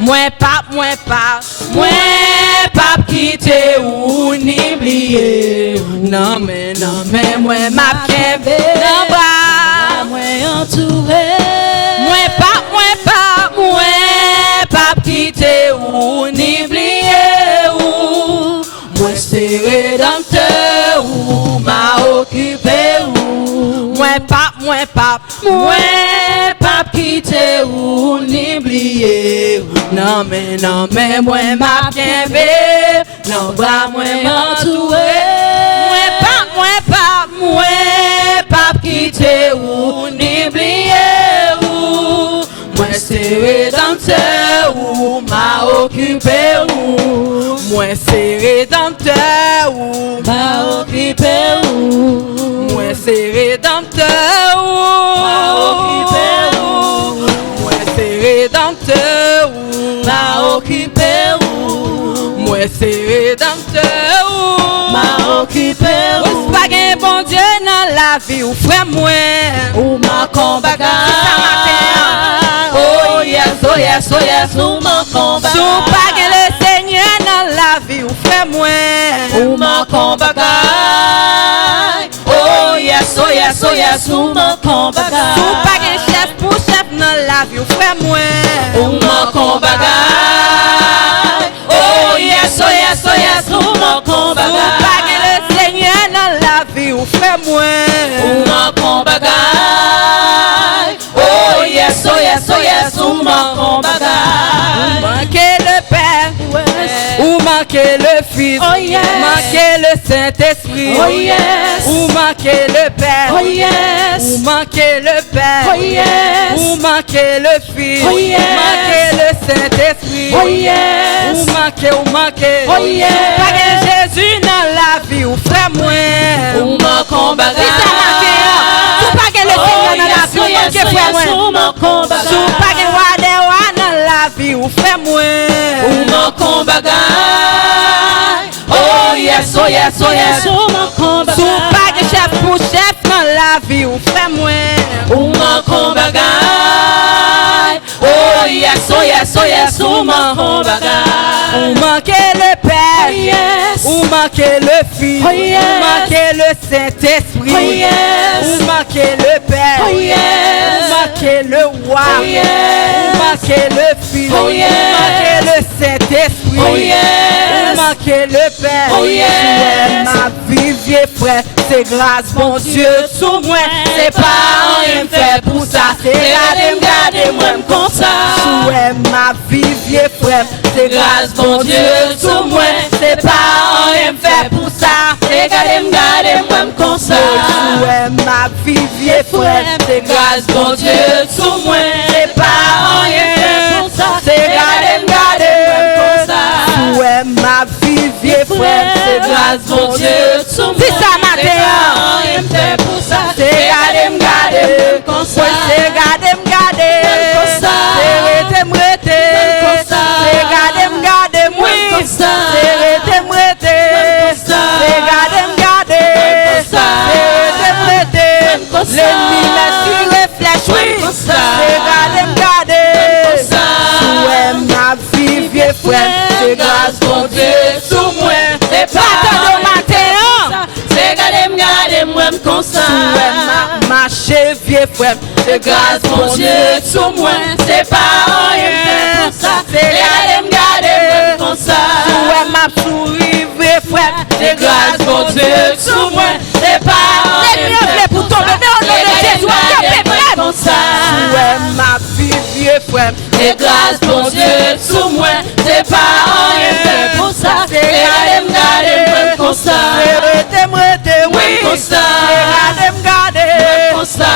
Moi pas quitter ou n'oublier. Non mais moi m'a kembe dans bras moi entouré. Moi pas quitter ou n'oublier ou moi c'est rédempteur ou m'a occupé ou moi pas quitter ou n'oublier. Non mais moi m'a kembe non bras moi entouré. Moi pas quitter ou n'oublier ou moi c'est rédempteur ou m'a occupé ou moi c'est rédempteur ou m'a occupé ou moi c'est rédempteur ou m'a occupé ou moi c'est rédempteur ou m'a occupé ou moi c'est rédempteur ou m'a occupé ou pas gain bon Dieu dans la vie ou frère moi ou m'a combattu oh yes ou m'a combattu ou pas gain le Seigneur dans la vie ou frère moi ou m'a combattu oh yes ou m'a combattu ou pas gain chef pour chef dans la vie ou frère moi ou m'a combattu oh yes ou m'a combattu ou pas gain le Seigneur dans la vie ou frère moi ou m'a combattu oh yes ou m'a combattu ou manquer de paix ou manquer manquez le Fils, Oh yes. manquez le Saint-Esprit, Oh yes. vous manquez le Père, Oh yes. vous manquez le Père, Oh yes. vous manquez le Fils, Oh yes. vous manquez le Saint-Esprit, Oh yes. vous manquez, Oh yes. Pas que Jésus dans la vie, ou frère moi, Ou manquons bagage. si ça manque, tout pas que le Seigneur dans la vie, ou manquez frère moi, Ou manquons tout pas que bagage. roi des rois dans la vie, ou frère moi, Ou manquons bagage. Oh yes, oh yes, oh yes. Ou manquons bagage. tout pas que chef pour chef dans la vie, ou frère moi. Ou manquons bagage. Oh yes, oh yes, oh yes. Ou manquons bagage. Ou manquez le Père, Oh yes. ou manquez le Fils, Oh yes. ou manquez le Saint-Esprit, Oh yes. ou manquez le Père, Oh yes. ou manquez le Roi, Oh yes. ou manquez le Fils, Oh ou yes. manquez le Saint-Esprit, Oh yes. ou manquez le Père. Oh yes. Ouais, ma vie, vieux frère, c'est grâce, bon Dieu, sous moi, c'est pas rien fait pour ça, c'est garder moi comme ça. Ouais, ma vie, vieux frère, c'est grâce, bon Dieu, sous moi, c'est pas rien fait pour ça, c'est garder moi comme ça. Ouais, ma vie, vieux frère, c'est grâce, bon Dieu, sous moi, c'est pas rien fait pour ça, c'est garder moi comme ça. Ouais, ma vie, vieux frère, c'est grâce, bon Dieu, sous moi, c'est ça matin, c'est garder comme ça, c'est garder l'ennemi m'a tiré flèche, oui, c'est garder, ouais, ma vie, vieux frère, c'est grâce, bon Dieu, sous moi, c'est pas de matin, c'est garder moi comme ça. ouais, ma marché, vieux frère, c'est grâce, bon Dieu, sous moi, c'est pas rien, c'est garder moi comme ça, ouais, ma souris, vieux frère, c'est grâce, bon Dieu, sous moi, c'est pas rien, pour tomber, mais au nom de Jésus, comme ça. ouais, ma vie, vieux frère, C'est grâce pour Dieu sous moi, c'est pas rien fait pour ça. C'est garder comme ça. oui, comme ça. comme ça,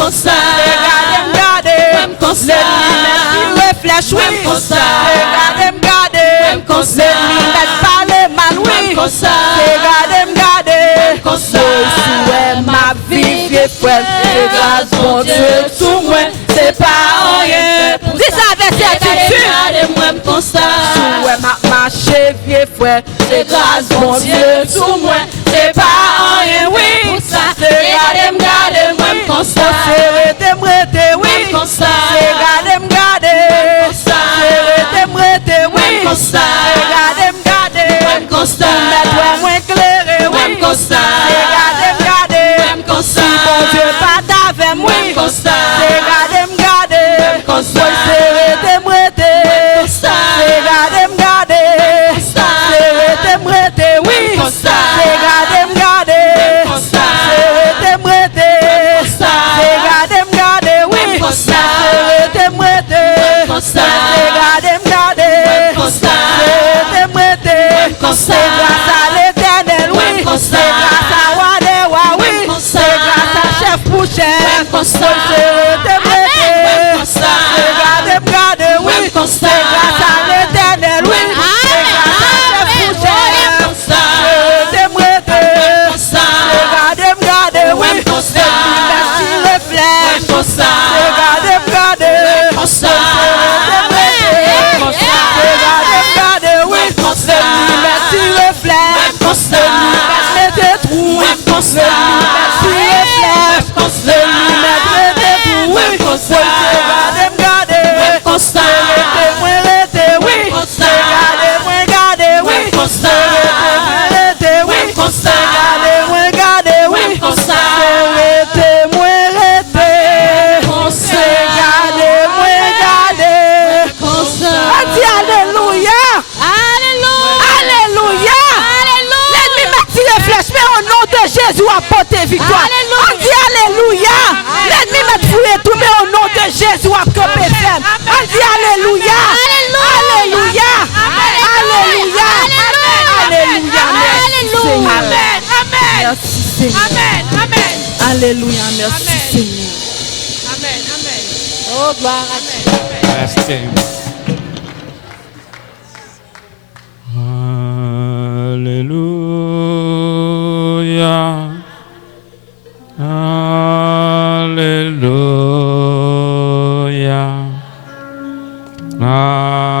comme ça. comme ça. flèche, oui, comme ça. comme ça, parler mal, oui, comme ça. comme ça, ouais, ma vie, vieux frère, c'est grâce, bon Dieu, sous moi, c'est pas rien. Dis ça avec certitude. Regardez-moi comme ça. Ouais, ma marché, vieux frère, c'est grâce, bon Dieu, sous moi, c'est pas rien, oui. C'est Regardez-moi comme ça. oui. Comme ça. C'est garder, oui. Comme ça. comme ça. Moins clairé, oui. comme ça. Comme ça. Si bon Dieu pas avec moi, comme ça. c'est garder, comme ça. comme ça. C'est garder, oui. comme ça. C'est garder, comme ça. C'est garder, oui. comme ça. comme ça. C'est garder, comme ça. comme ça. C'est grâce à l'Éternel, oui. comme ça. C'est grâce à Wadewa, oui. comme ça. C'est grâce à chef pour chef. comme ça. comme ça. C'est garder, oui. comme ça. C'est grâce à l'Éternel, oui. C'est grâce à chef pour chef. comme ça. comme ça. C'est garder, oui. comme ça. Merci le flèche. comme ça. C'est garder, comme ça. comme ça. C'est garder, oui. comme ça. Merci le flèche. comme ça. Mettre des trous. comme ça. Merci le flèche. comme ça. Mettre des trous, oui. comme ça. C'est garder, comme ça. oui. comme ça. C'est garder, oui. comme ça. oui. comme ça. Garder, oui. comme ça. comme ça. Alléluia. Alléluia. L'ennemi m'a tiré flèche, mais au nom de Jésus a porté victoire. On dit Alléluia. L'ennemi m'a fouillé tout, mais au nom de Jésus Amen. Amen. Oh, gloire à Dieu. Merci. Alléluia. Alléluia. Alléluia.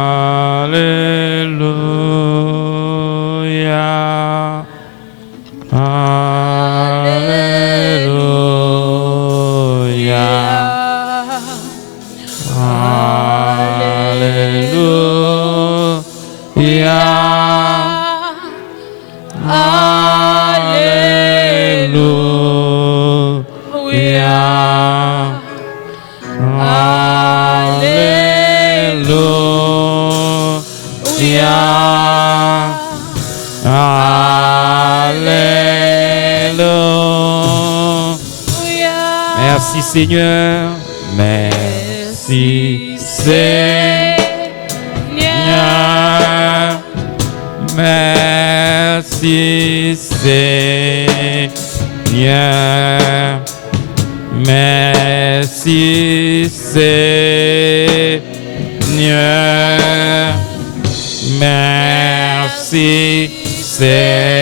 Merci Seigneur, merci Seigneur, merci Seigneur, merci Seigneur, merci Seigneur,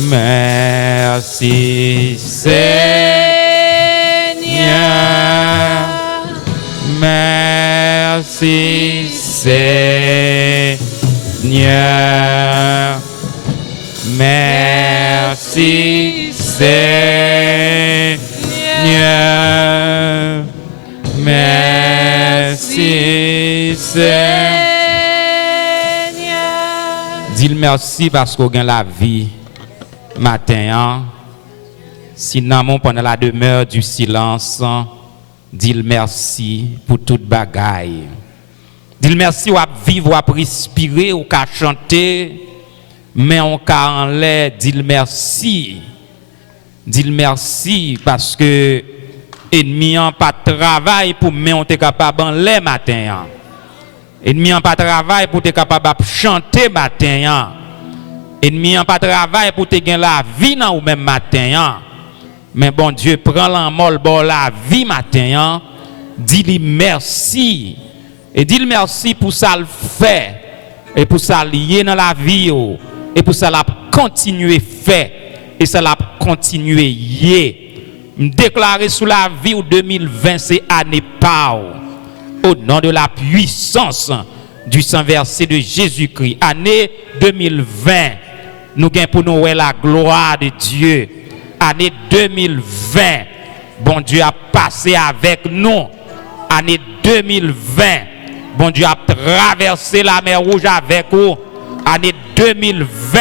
merci Seigneur, merci Seigneur, merci Seigneur, merci Seigneur. Dis-le merci parce qu'on gagne la vie matin. Sinon, pendant la demeure du silence, dis-le merci pour toute bagaille. Dis-le merci ou à vivre, ou à respirer, ou à chanter, mais on a en l'air, dis-le merci. Dis-le merci parce que ennemi n'a pas de travail pour mais on est capable en l'air matin. Ennemi n'a pas de travail pour être capable de chanter matin. Ennemi n'a pas de travail pour te gagner la vie dans ou même matin. Mais bon Dieu prend l'enmol bon la vie matin. Dis-lui merci. Et dis-lui merci pour ça le fait. Et pour ça lié dans la vie. Et pour ça la continuer fait. Et ça la continuer yé. Me déclarer sous la vie ou 2020 c'est année par. Au nom de la puissance du sang versé de Jésus-Christ. Année 2020. Nous gagnons pour nous la gloire de Dieu. Année 2020. Bon Dieu a passé avec nous. Année 2020. Bon Dieu a traversé la mer rouge avec vous. Année 2020.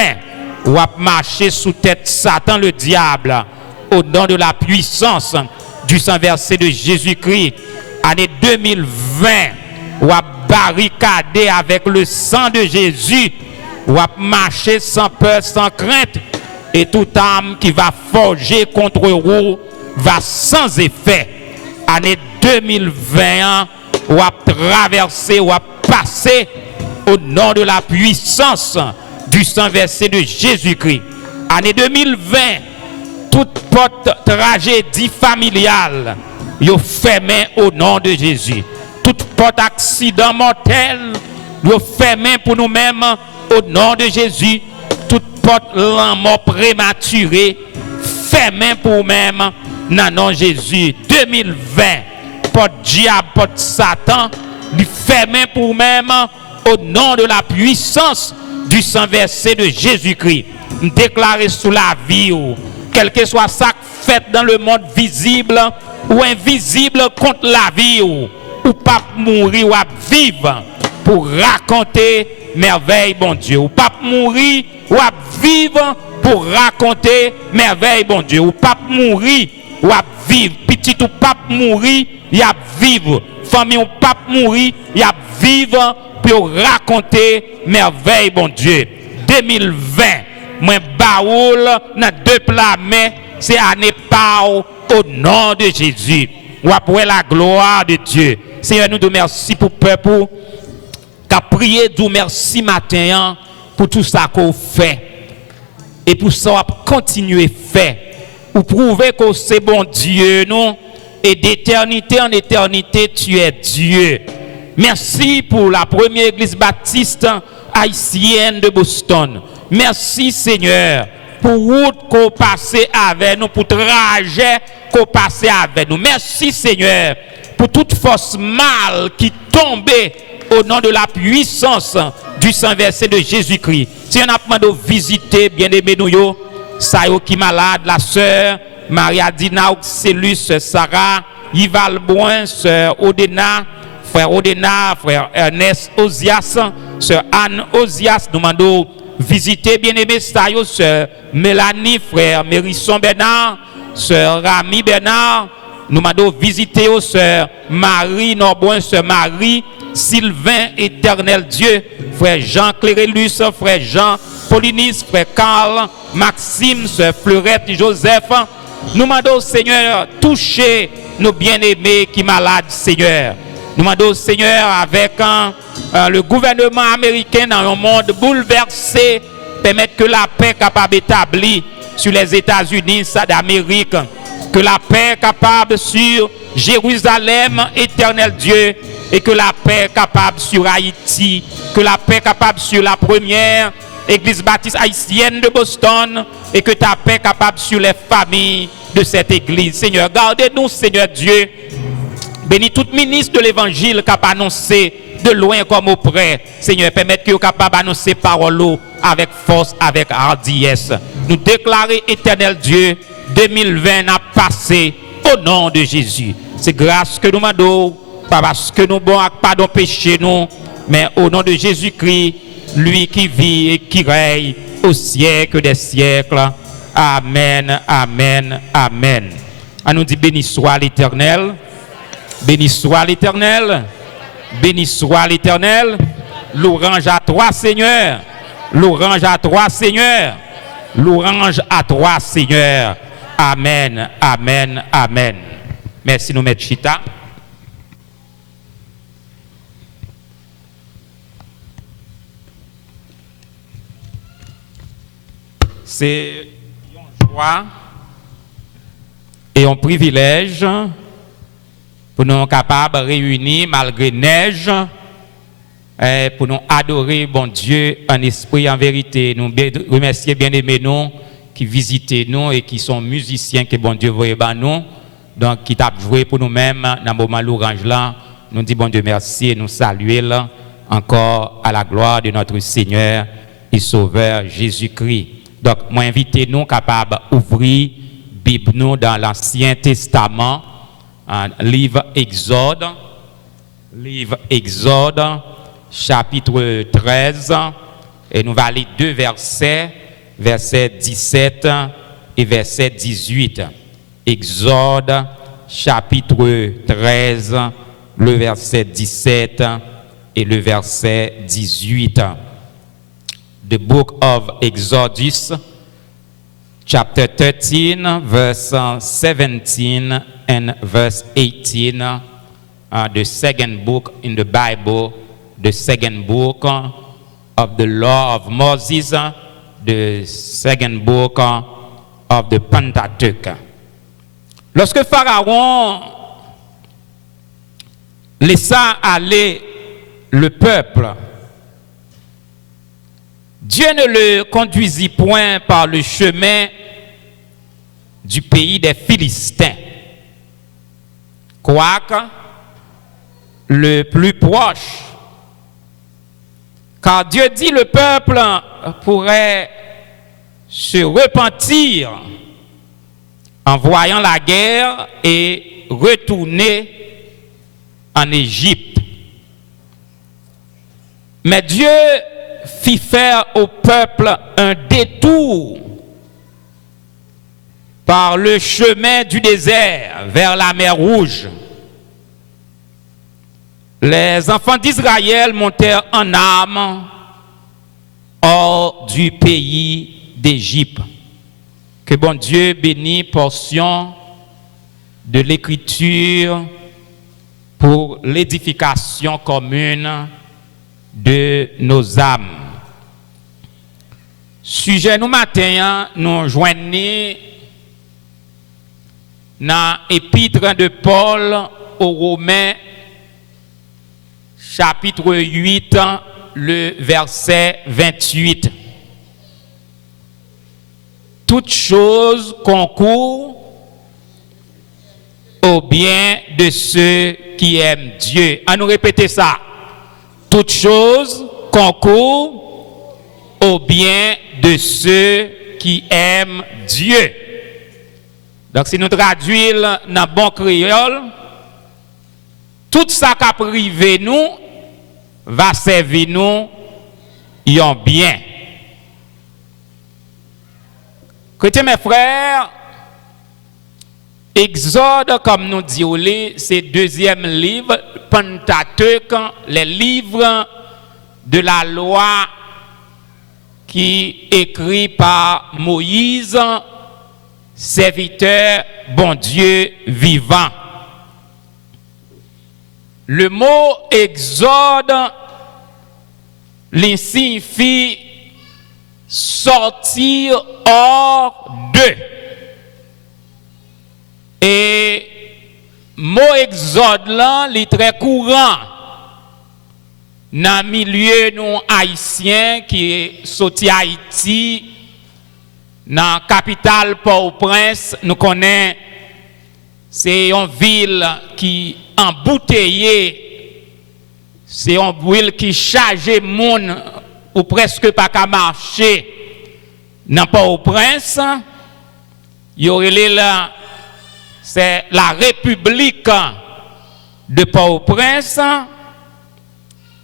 Ou a marché sous tête Satan le diable. Au nom de la puissance du sang versé de Jésus-Christ. Année 2020. Ou a barricadé avec le sang de Jésus. Ou à marcher sans peur, sans crainte, et toute âme qui va forger contre vous va sans effet. Année 2021, ou à traverser, ou à passer au nom de la puissance du sang versé de Jésus-Christ. Année 2020, toute porte tragédie familiale, yo fermé au nom de Jésus. Toute porte accident mortel, yo fermé pour nous-mêmes. Au nom de Jésus, toute porte mort prématurée, fermée pour même, dans nom de Jésus. 2020, porte diable, porte Satan, fermée pour même, au nom de la puissance du sang versé de Jésus-Christ. Déclarer sous la vie, quel que soit ça fait dans le monde visible ou invisible contre la vie, ou pas mourir ou à vivre pour raconter merveille, bon Dieu. Ou pas mourir ou à vivre pour raconter merveille, bon Dieu. Ou pas mourir ou à vivre. Petit ou pas mourir, il y a vivre. Famille ou pas mourir, il y a vivre pour raconter merveille, bon Dieu. 2020, moi baoul dans deux plats mains, c'est année par au nom de Jésus. Ou après la gloire de Dieu. Seigneur, nous te remercions pour peuple. Qu'a prié d'où merci matin pour tout ça qu'on fait et pour ça on continuer faire pour prouver que c'est bon Dieu, non? Et d'éternité en éternité, tu es Dieu. Merci pour la première église baptiste haïtienne de Boston. Merci Seigneur pour route qu'on passait avec nous, pour trajet qu'on passait avec nous. Merci Seigneur pour toute force mal qui tombait au nom de la puissance du sang versé de Jésus-Christ. Si on a demandé de visiter, bien aimé nous, ça y qui malade, la sœur Maria Dina Oxelus, Sarah, Yves Alboin, sœur Odena, frère Odena, frère Ernest Ozias, sœur Anne Ozias, nous demandons visiter, bien aimé, Sayo, sœur Mélanie, frère Mérisson Bernard, sœur Rami Bernard, nous demandons visiter, sœur Marie Norboin, sœur Marie, Sylvain, éternel Dieu, frère Jean Clérélus, frère Jean Paulinis, frère Carl, Maxime, sœur Fleurette, Joseph. Nous demandons, Seigneur, toucher nos bien-aimés qui sont malades, Seigneur. Nous demandons, Seigneur, avec le gouvernement américain dans un monde bouleversé, permettre que la paix capable d'établir sur les États-Unis d'Amérique, que la paix capable sur Jérusalem, éternel Dieu, et que la paix capable sur Haïti, que la paix capable sur la première Église baptiste haïtienne de Boston, et que ta paix capable sur les familles de cette église. Seigneur, gardez-nous, Seigneur Dieu. Bénis tout ministre de l'évangile capable d'annoncer de loin comme auprès. Seigneur, permette que vous capable d'annoncer parole avec force, avec hardiesse. Nous déclarer, éternel Dieu, 2020 n'a passé au nom de Jésus. C'est grâce que nous demandons, pas parce que nous bon pardon péché nous, mais au nom de Jésus-Christ, lui qui vit et qui règne au siècle des siècles. Amen, amen, amen. On nous dit béni soit l'Éternel, béni soit l'Éternel, béni soit l'Éternel. Louange à toi, Seigneur. Louange à toi, Seigneur. Louange à toi, Seigneur. Amen, amen, amen. Merci, nous mettre Chita. C'est une joie et un privilège pour nous capables de réunir malgré neige pour nous adorer bon Dieu en esprit en vérité. Nous remercier bien aimés nous qui visitent nous et qui sont musiciens que bon Dieu voit nous, donc qui t'a joué pour nous-mêmes dans le moment l'orange là. Nous disons bon Dieu merci et nous saluer là encore à la gloire de notre Seigneur et Sauveur Jésus-Christ. Donc, moi, invitez-nous capables d'ouvrir Bible nous dans l'Ancien Testament, livre Exode, chapitre 13, et nous allons lire deux versets, verset 17 et verset 18. Exode, chapitre 13, le verset 17 et le verset 18. The book of Exodus, chapter 13, verse 17 and verse 18, the second book in the Bible, the second book of the Law of Moses, the second book of the Pentateuch. Lorsque Pharaon laissa aller le peuple, Dieu ne le conduisit point par le chemin du pays des Philistins, quoique le plus proche, car Dieu dit le peuple pourrait se repentir en voyant la guerre et retourner en Égypte. Mais Dieu fit faire au peuple un détour par le chemin du désert vers la mer Rouge. Les enfants d'Israël montèrent en armes hors du pays d'Égypte. Que bon Dieu bénisse portion de l'Écriture pour l'édification commune de nos âmes. Sujet nous matin, nous joignons dans l'épître de Paul aux Romains, chapitre 8, le verset 28. Toute chose concourt au bien de ceux qui aiment Dieu. À nous répéter ça. Toute chose concourt au bien de ceux qui aiment Dieu. Donc si nous traduisons dans bon créole, tout ça qui a privé nous va servir nous en bien. Chrétiens, mes frères, Exode, comme nous disons, c'est le deuxième livre, Pentateuque, les livres de la loi qui est écrit par Moïse, serviteur, bon Dieu vivant. Le mot Exode signifie sortir hors d'eux. Et mot Exode là, il est très courant dans le milieu nous haïtien qui est sorti Haïti, dans la capitale Port-au-Prince. Nous connaissons, c'est une ville qui embouteillée, c'est une ville qui charge monde ou presque pas qu'à marcher dans Port-au-Prince. Il y aurait là, c'est la République de Port-au-Prince,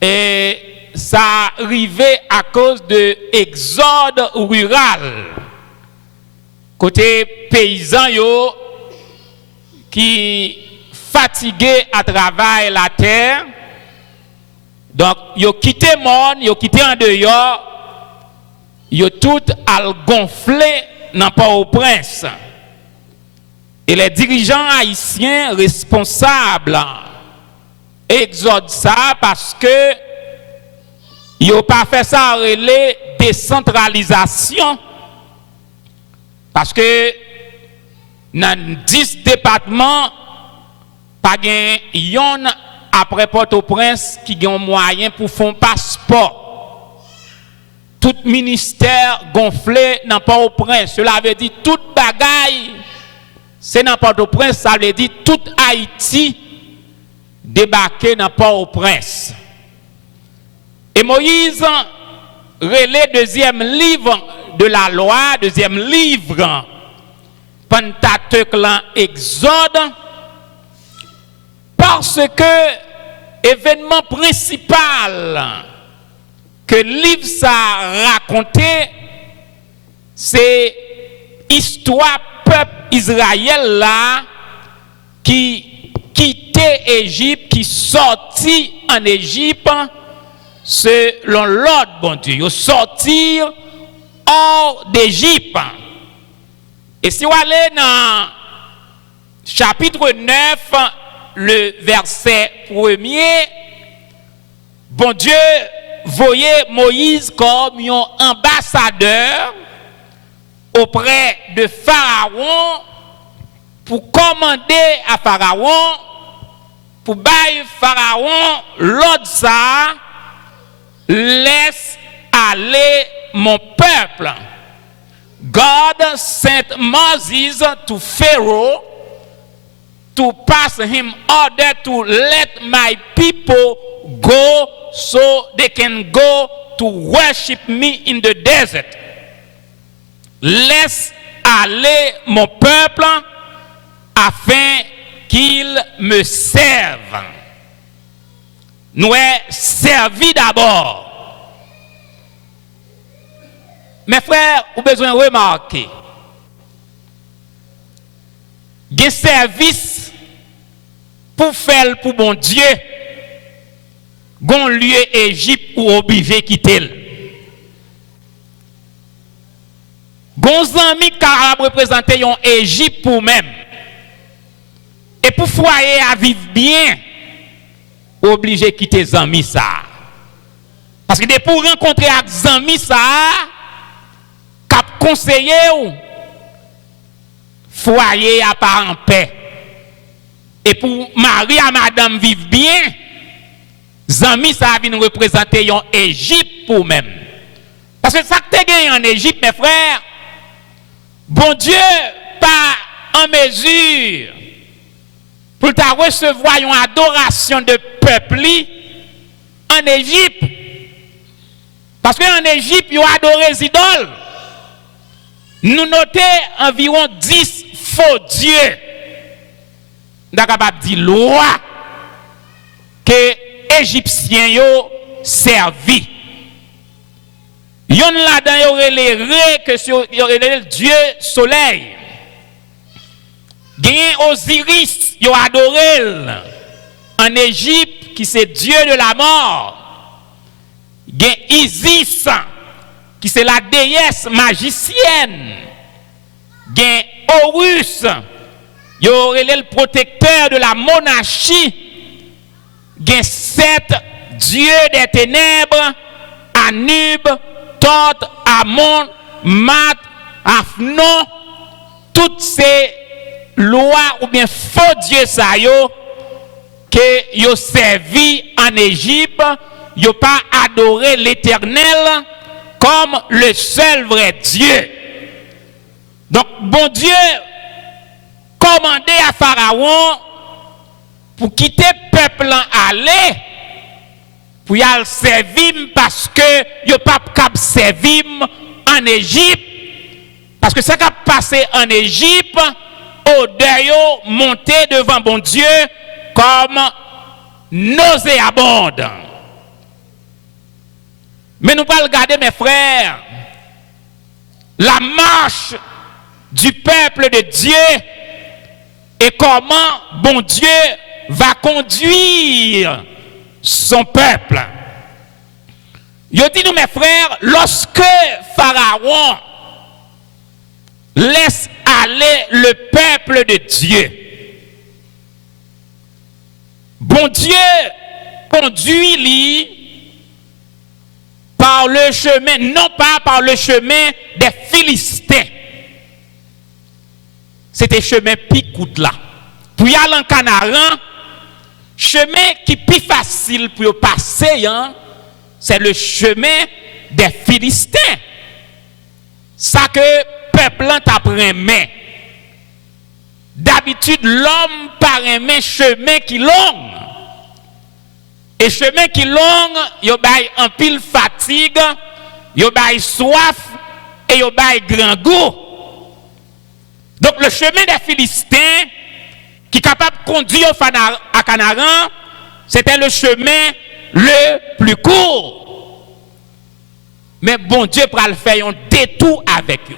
et ça arrivait à cause de l'exode rural. Côté paysans yo qui fatigués à travailler la terre, donc yo quitté monde, yo quitté en dehors, yo tout al gonflé dans Port-au-Prince. Et les dirigeants haïtiens responsables exodent ça parce que ils n'ont pas fait ça relais décentralisation. Parce que dans 10 départements, pas yon après Port-au-Prince qui ont moyen pour faire un passeport. Tout ministère gonflé dans Port-au-Prince. Cela veut dire toute bagaille. C'est dans Port-au-Prince, ça veut dire tout Haïti débarqué dans Port-au-Prince. Et Moïse relève deuxième livre de la loi, deuxième livre Pentateuque, Exode, parce que événement principal que le livre ça raconté, c'est histoire peuple Israël là qui quittait Égypte, qui sortit en Égypte selon l'ordre bon Dieu, ils sortir hors d'Égypte. Et si vous allez dans chapitre 9, le verset 1er, bon Dieu voyait Moïse comme un ambassadeur auprès de Pharaon pour commander à Pharaon, pour bailler Pharaon l'ordre ça, laisse aller mon peuple. God sent Moses to Pharaoh to pass him order to let my people go so they can go to worship me in the desert. Laisse aller mon peuple afin qu'il me serve. Nous servi d'abord. Mes frères, vous avez besoin de remarquer. Il y a un service pour faire pour bon Dieu. Il y a un lieu Égypte où obligé quitter. Il y a un ami qui a représenté en Égypte pour même. Et pour foyer à vivre bien, obligé quitter les amis ça. Parce que pour rencontrer les amis ça, cap conseiller ou foyer à part en paix. Et pour Marie et madame vivre bien, Zami ça vient représenter une Égypte pour même. Parce que ça que tu gagné en Égypte, mes frères, bon Dieu, pas en mesure pour ta recevoir une adoration de peuple en Égypte. Parce qu'en Égypte, ils ont adoré les idoles. Nous notons environ 10 faux dieux. Nous sommes capables de dire loi que les Égyptiens ont servi. Yon là-dedans, il y aurait les ré, que il y aurait le Dieu soleil. Gagné Osiris, il a adoré en Égypte, qui c'est Dieu de la mort. Gagné Isis, qui c'est la déesse magicienne. Gagné Horus, il aurait le protecteur de la monarchie. Gagné 7 dieux des ténèbres, Anub, Thoth, Amon, Mat, Afnon, toutes ces lois ou bien faux dieux ça yo que yo servi en Égypte, yo pas adoré l'Éternel comme le seul vrai Dieu. Donc bon Dieu commandait à Pharaon pour quitter peuple aller pour y aller servir parce que yo pas cap servir en Égypte parce que ça qui a passé en Égypte odeur monté devant bon Dieu comme nauséabonde. Mais nous allons regarder mes frères la marche du peuple de Dieu et comment bon Dieu va conduire son peuple. Je dis nous mes frères, lorsque Pharaon laisse aller le peuple de Dieu, bon Dieu conduit-lui par le chemin, non pas par le chemin des Philistins. C'était chemin picoute là. Pour y aller en Canaan, chemin qui est plus facile pour passer, hein, c'est le chemin des Philistins. Ça que peuple t'apprend main. D'habitude, l'homme par un chemin qui long. Et chemin qui long, yo bay en pile fatigue, yo bay soif et yo bay grand goût. Donc le chemin des Philistins qui est capable de conduire à Canaan, c'était le chemin le plus court. Mais bon Dieu pour le faire un détour avec eux.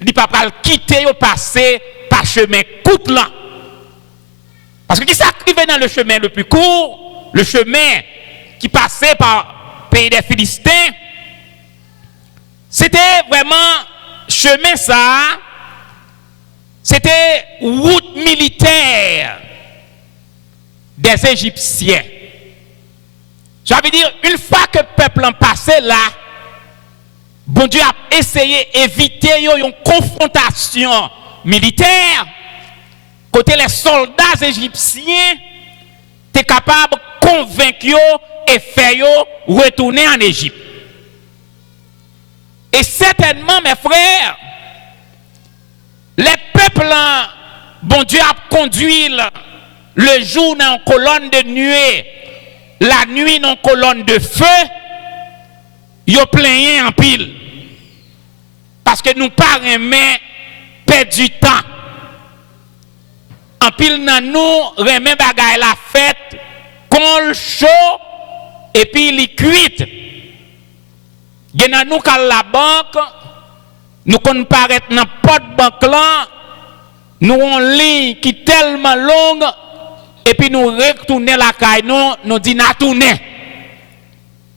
Il ne peut pas quitter ou passer par chemin court là. Parce que qui s'arrivait dans le chemin le plus court, le chemin qui passait par le pays des Philistins, c'était vraiment chemin ça, c'était route militaire des Égyptiens. Ça veut dire, une fois que le peuple en passait là, bon Dieu a essayé d'éviter une confrontation militaire. Côté les soldats égyptiens, étaient capables de convaincre et faire retourner en Égypte. Et certainement, mes frères, les peuples, bon Dieu a conduit le jour dans une colonne de nuée, la nuit dans une colonne de feu, ils ont plaigné en pile. Parce que nous pas remet perdre du temps. En pile dans nous, remet bagay la fête, col chaud, et puis il cuite. Gen nan nous kal la banque, nous kon paraître dans porte banque là, nous on ligne qui tellement longue, et puis nous retourner la caille nous dit na tourner.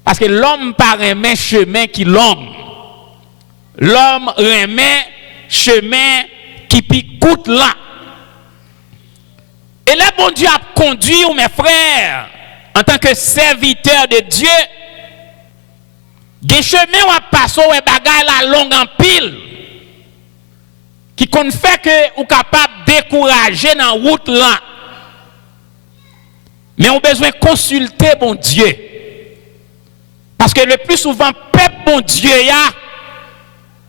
Parce que l'homme par un chemin qui long. L'homme remet chemin qui picoute là. Et là, bon Dieu a conduit, mes frères, en tant que serviteur de Dieu, des chemins où a passé où bagay la longue en pile. qui qu'on fait que ou capable décourager dans route là. Mais on besoin consulter bon Dieu. Parce que le plus souvent peuple bon Dieu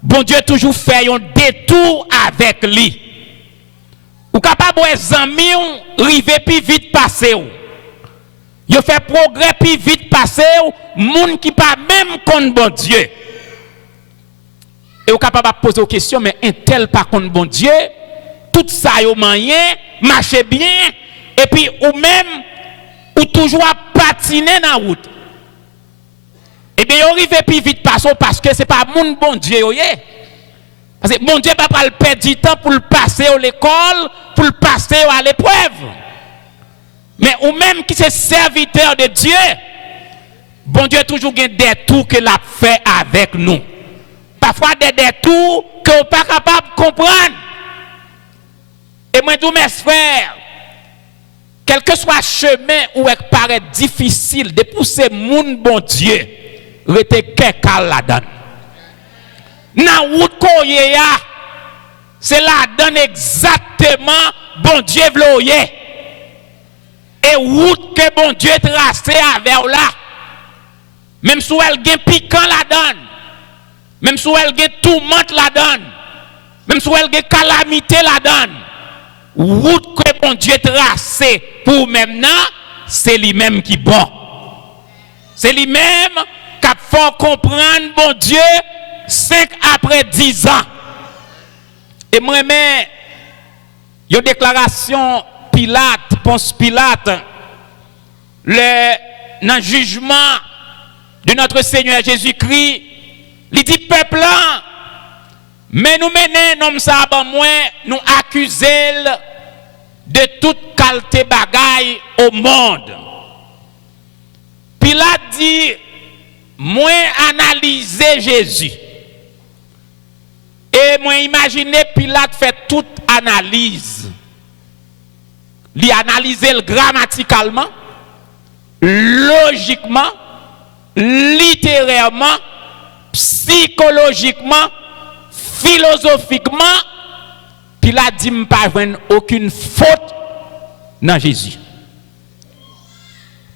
bon Dieu toujours fait un détour avec lui. Ou capable les amis river plus vite passer ou. Yo fait progrès plus vite passer ou monde qui pas même contre bon Dieu. Et ou capable poser aux questions mais un tel pas contre bon Dieu, tout ça yo moyen, marche bien et puis ou même ou toujours à patiner dans la route. Eh bien, on arrive plus vite parce que ce n'est pas mon bon Dieu. Parce que mon Dieu ne va pas perdre du temps pour le passer à l'école, pour le passer à l'épreuve. Mais ou même qui est serviteur de Dieu, bon Dieu toujours des détours qu'il a fait avec nous. Parfois des détours que vous n'êtes pas capable de comprendre. Et moi, tous mes frères, quel que soit le chemin où il paraît difficile de pousser mon bon Dieu, rete quelqu'un là-dedans. Dans route koye c'est là-dedans exactement bon Dieu vloye. Et route que bon Dieu tracé avec là. Même si elle gen piquant là-dedans. Même si elle gen tourmente là-dedans. Même si elle gen calamité là-dedans. Route que bon Dieu tracé pour maintenant, c'est lui-même qui bon. C'est lui-même qui faut comprendre bon Dieu 5 après 10 ans. Et moi mais une déclaration Pilate, Ponce Pilate, dans le jugement de notre Seigneur Jésus-Christ, il dit peuple là, mais nous menons nous ça moins nous accuser de toute qualité bagaille au monde. Pilate dit moi analyser Jésus. Et moi imaginer Pilate fait toute analyse. Il analyse le grammaticalement, logiquement, littérairement, psychologiquement, philosophiquement. Pilate dit pas aucune faute dans Jésus.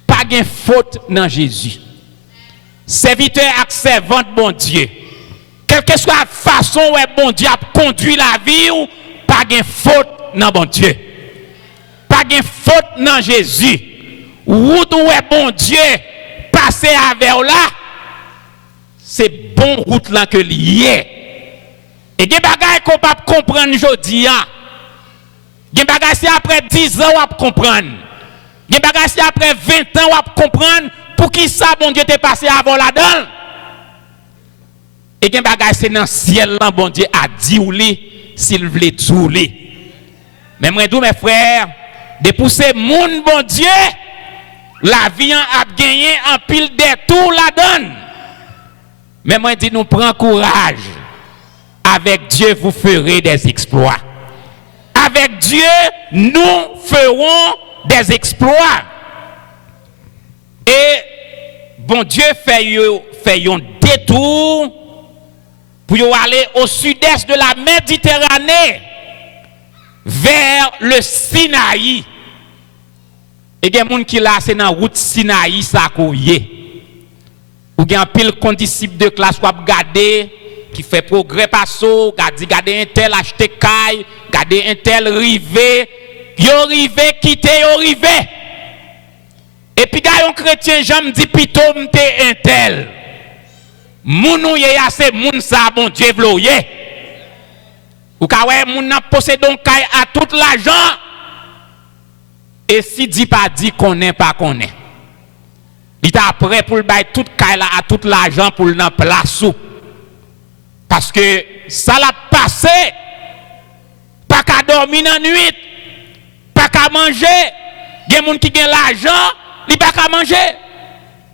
Pas de faute dans Jésus. Serviteur et servante bon Dieu. Quelle que soit la façon où bon Dieu a conduit la vie, ou pas de faute dans bon Dieu. Pas de faute dans Jésus. Route où bon Dieu passé avec là, c'est bon route là que lié. Et des bagages qu'on peut comprendre aujourd'hui. Des bagages si après 10 ans on peut comprendre. Des bagages si après 20 ans on peut comprendre pour qui ça bon Dieu t'est passé avant là-dedans. Et des bagages c'est dans le ciel là bon Dieu a dit ou li s'il voulait dire ou li. Mais moi tous mes frères, de pousser moun bon Dieu, la vie a gagné en pile détour là-dedans. Mais moi dis nous prends courage. Avec Dieu, vous ferez des exploits. Avec Dieu, nous ferons des exploits. Et bon Dieu fait un détour pour aller au sud-est de la Méditerranée, vers le Sinaï. Et il y a des gens qui là, c'est dans la route Sinaï, ça couille. Ou il y a un pile condisciple de classe qui a regardé, qui fait progrès passo, gardez un tel acheté caille, gardez un tel rivé, yo rivé, quitte yo rivé. Et puis gars un chrétien, j'aime dit pito m'te un tel. Mounou yé c'est moun sa bon Dieu vloye. Ou ka wè moun nan possédon caille à tout l'argent. Et si dit pas dit connaît pas connaît. Il t'a prêt pour le bail tout caille là à tout l'argent pour le nan place ou. Parce que ça l'a passé, pas qu'à dormir dans la nuit, pas qu'à manger. Il y a des gens qui ont l'argent, ils pas qu'à manger.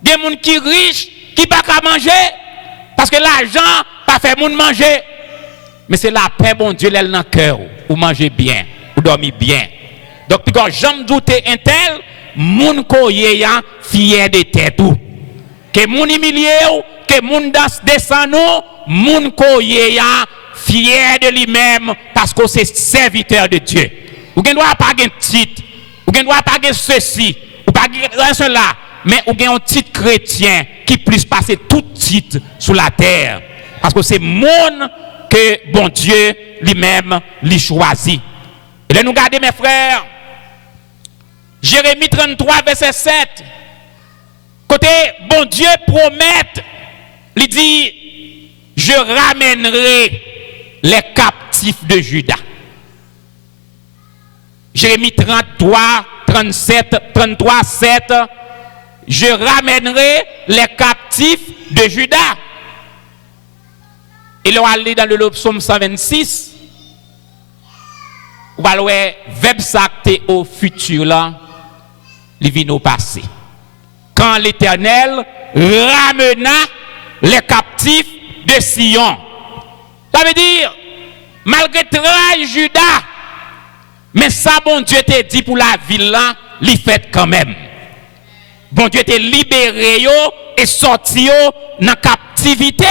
Il y a des gens qui sont riches, qui pas qu'à manger. Parce que l'argent pas fait moun manger. Mais c'est la paix, bon Dieu, elle dans le cœur. Ou manger bien, ou dormir bien. Donc, quand j'aime douter un tel, moun koye fier de tête ou. Que moun humilié ou, que moun descend nous, moun koye fier de lui-même parce que c'est serviteur de Dieu. Ou ne doit pas gagner titre, ou ne doit pas gagner ceci, ou pas gagner cela, mais ou gagner un titre chrétien qui puisse passer tout titre sur la terre. Parce que c'est monde que bon Dieu lui-même lui choisit. Et là nous regardons mes frères, Jérémie 33 verset 7. Côté bon Dieu promet, il dit je ramènerai les captifs de Juda. Jérémie 33 7, je ramènerai les captifs de Juda. Et là, on va aller dans le psaume 126. On va voir verbe s'acter au futur là, il vient au passé. Quand l'Éternel ramena les captifs de Sion. Ça veut dire, malgré travail Juda, mais ça, bon Dieu t'a dit pour la ville là, l'y fait quand même. Bon Dieu t'a libéré yo et sorti yo dans captivité.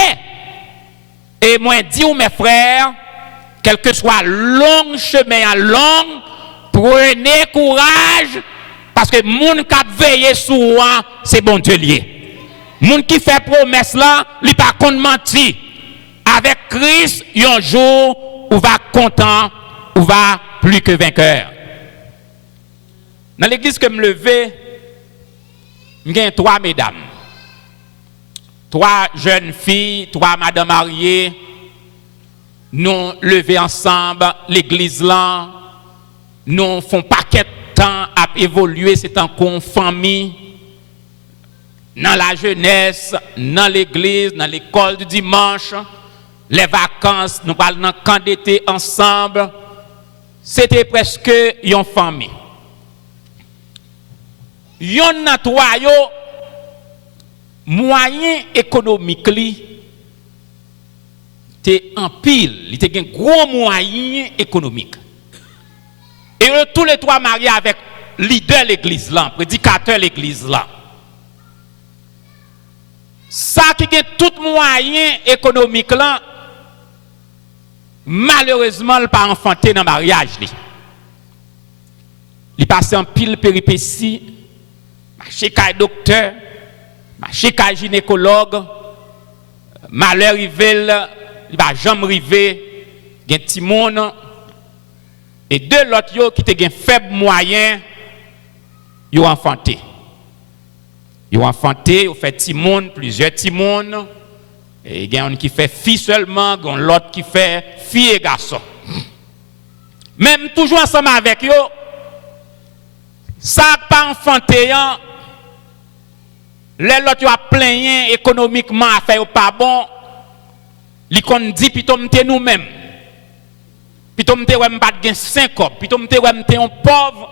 Et moi dis aux mes frères, quel que soit long chemin à long, prenez courage parce que moun qui veille sur moi, c'est bon Dieu lié. Moun qui fait promesse là, il pas compte mentir. Avec Christ, un jour, on va content, on va plus que vainqueur. Dans l'église que me levé, il y a 3 mesdames. 3 jeunes filles, 3 madames mariées, nous levé ensemble, l'église là, nous font paquet de temps à évoluer, c'est en famille, dans la jeunesse, dans l'église, dans l'école du dimanche, les vacances, nous parlons dans le camp d'été ensemble, c'était presque une famille. Yon nan 3 yo, moyen économique li te en pile, il te gen gros moyen économique. Et tous les 3 mariés avec leader l'église là, prédicateur l'église là. Ça qui gen tout moyen économique là, malheureusement il pas enfanté dans mariage li. Il passe en pile péripéties, marché kay docteur, marché kay gynécologue, malheur rivel, il va jamais river, gen ti moun et 2 l'autre yo qui te gen faible moyen, yo enfanté. Yo enfanté, yo fait ti moun, plusieurs ti moun, et gen on qui fait fille seulement, gen l'autre qui fait fille et garçon. Même toujours ensemble avec yo, ça pas enfanté, les l'autre a plein économiquement à faire pas bon, li kon dit pito m'te nous-mêmes. Pito m'te ouais m'pas gen 5 ans, pito m'te ouais m'te un pauvre,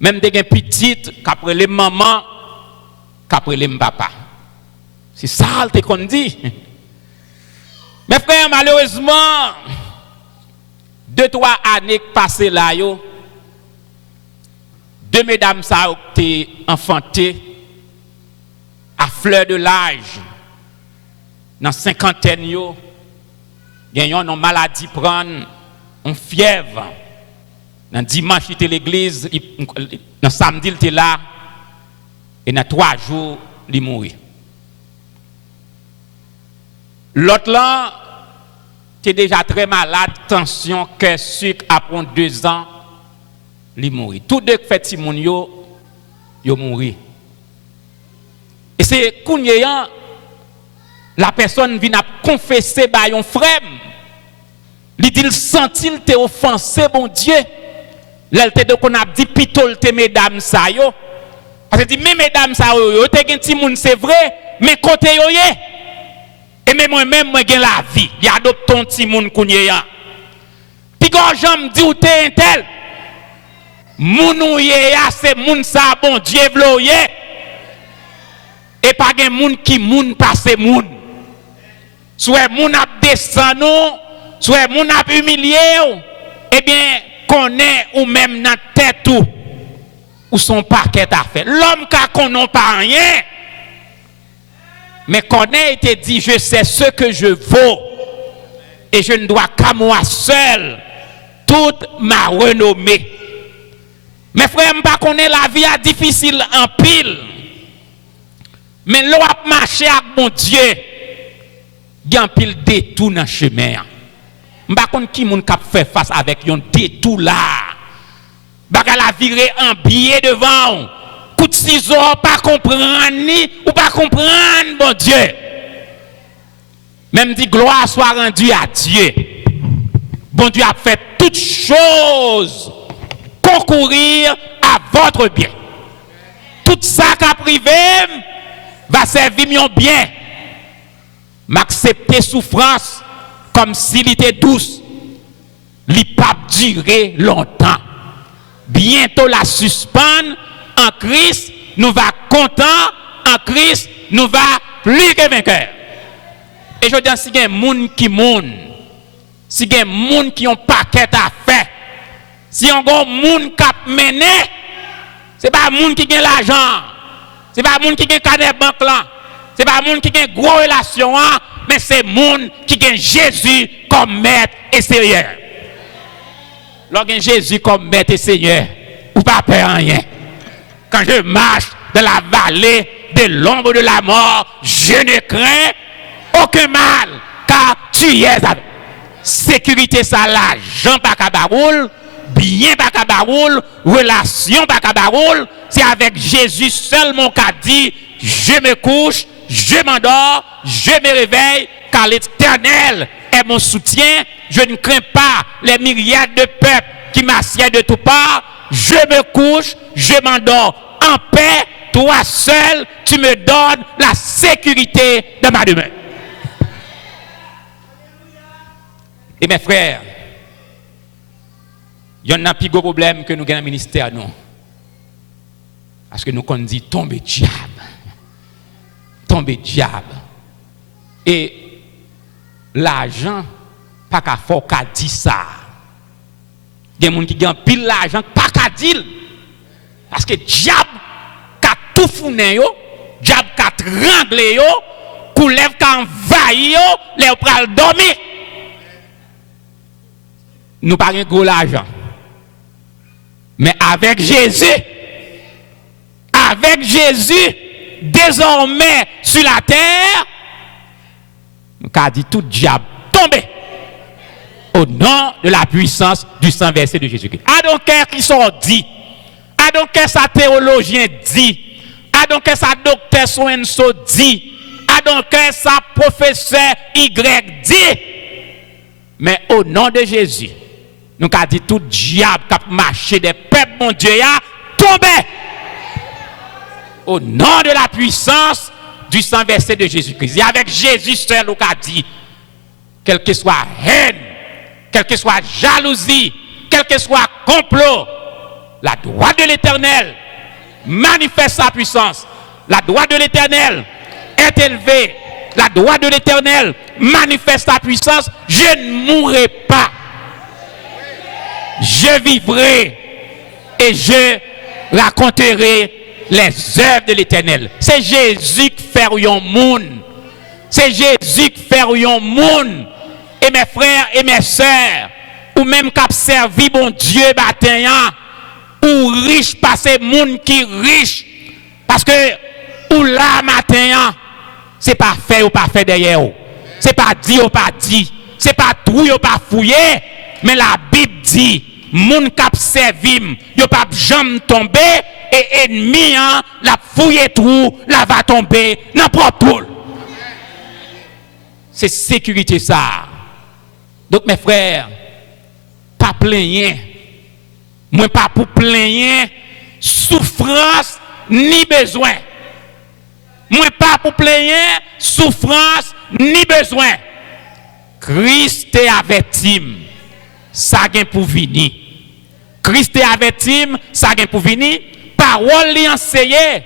même de gen petite qu'après les maman, qu'après les papa. C'est ça te kon dit. Mes frères, malheureusement 2-3 années passées là yo, 2 mesdames ça ont été enfantées à fleur de l'âge, dans 50aine yo, gagnant une maladie prendre, une fièvre. Dans dimanche il était l'église, dans samedi il était là, et dans 3 jours il mourit. L'autre là, était déjà très malade, tension, cœur, sucre, après 2 ans, il mourit. Tous 2 fait Simon yo mourit. Et c'est Kounyeyan, la personne vient confesser par un frère. Il dit, il sentit, il t'a offensé, bon Dieu. L'elle te qu'on a dit, pitol te mesdames sa yo. Parce que dit, mais mesdames sa yo, te gen ti moun c'est vrai, mais côté yo ye. Et même moi-même, moi gen la vie. Il adopte ton ti moun Kounyeyan. Puis quand j'en dis ou te un tel, moun ou ye ya, c'est moun sa bon Dieu vlo ye. Et pas gen moun qui moun passe moun. Soit moun ap descend nous, soit moun ap humilié, eh bien, connaît ou même dans tête ou son paquet à faire. L'homme qui connaît pas rien, mais connaît et te dit, je sais ce que je vaux. Et je ne dois qu'à moi seul toute ma renommée. Mes frères, je ne connais pas la vie est difficile en pile. Mais l'on a marché avec mon Dieu. Il y a un pile détour dans le chemin. Je ne connais pas qui moun k'ap fait face avec un détour là. Baka la virer en billet devant. Coup de ciseaux, pas comprendre ni ou pas comprendre, bon Dieu. Même dit gloire soit rendue à Dieu. Bon Dieu a fait toutes choses concourir à votre bien. Tout ça qu'a privé va servir mon bien. M'accepter souffrance comme s'il était douce. Li pas durer longtemps. Bientôt la suspendre en Christ, nous va content, en Christ, nous va plus que vainqueur. Et je dis, si il y a des gens qui moun, si il y a des gens qui ont paquet à faire, si il y a des gens qui ont mené, ce n'est pas des gens qui ont l'argent, ce n'est pas des gens qui ont cadet banque là, ce n'est pas des gens qui ont gros relations, mais c'est des gens qui ont Jésus comme maître et Seigneur. Lorsque Jésus comme maître et Seigneur, ou pas peur rien. Quand je marche dans la vallée de l'ombre de la mort, je ne crains aucun mal, car tu es avec. Sécurité, ça, l'argent, pas kabaroul, bien, pas kabaroul, relation, pas kabaroul, c'est avec Jésus seulement qu'a dit, je me couche, je m'endors, je me réveille, car l'Éternel est mon soutien, je ne crains pas les myriades de peuples qui m'assiedent de toutes parts, je me couche, je m'endors en paix, toi seul, tu me donnes la sécurité de ma demeure. Et mes frères, il y en a un plus gros problème que nous avons dans le ministère, non. Parce que nous avons dit tomber diable. Tomber diable. Et l'argent, pas qu'à faire qu'à dire ça. Il y a des gens qui gagnent pile l'argent, pas qu'à dire. Parce que diable, qu'a tout founé, diable, qu'a tranglé, coulève, qu'a envahi, les pral dormir. Nous parlons gros l'argent. Mais avec Jésus, désormais sur la terre, nous avons dit tout diable tomber au nom de la puissance du sang versé de Jésus-Christ. À donc qui sont dit, à donc sa théologien dit, à donc sa docteur Soenso dit, à donc sa professeur Y dit, mais au nom de Jésus, nous avons dit tout diable qui a marché des peuples, mon Dieu, tomber au nom de la puissance du sang versé de Jésus-Christ. Et avec Jésus seul, nous avons dit, quelle que soit haine, quelle que soit jalousie, quel que soit complot, la droite de l'Éternel manifeste sa puissance. La droite de l'Éternel est élevée. La droite de l'Éternel manifeste sa puissance. Je ne mourrai pas. Je vivrai et je raconterai les œuvres de l'Éternel. C'est Jésus qui fait un monde. C'est Jésus qui fait un monde. Et mes frères et mes sœurs, ou même qui servi bon Dieu matin, ou riche parce que monde qui riche, parce que ou là matin, c'est pas fait ou pas fait derrière. C'est pas dit ou pas dit. C'est pas trouvé ou pas fouillé. Mais la Bible dit, moun k'ap servi, yo pas jamais tomber et ennemi la fouille trou, la va tomber n'importe où. C'est sécurité ça. Donc mes frères, pas plaigner. Moi pas pour plaigner souffrance ni besoin. Moi pas pour plaigner souffrance ni besoin. Christ est averti. Ça gagne pour venir. Christ est averti, ça gagne pour venir. Parole li enseigné.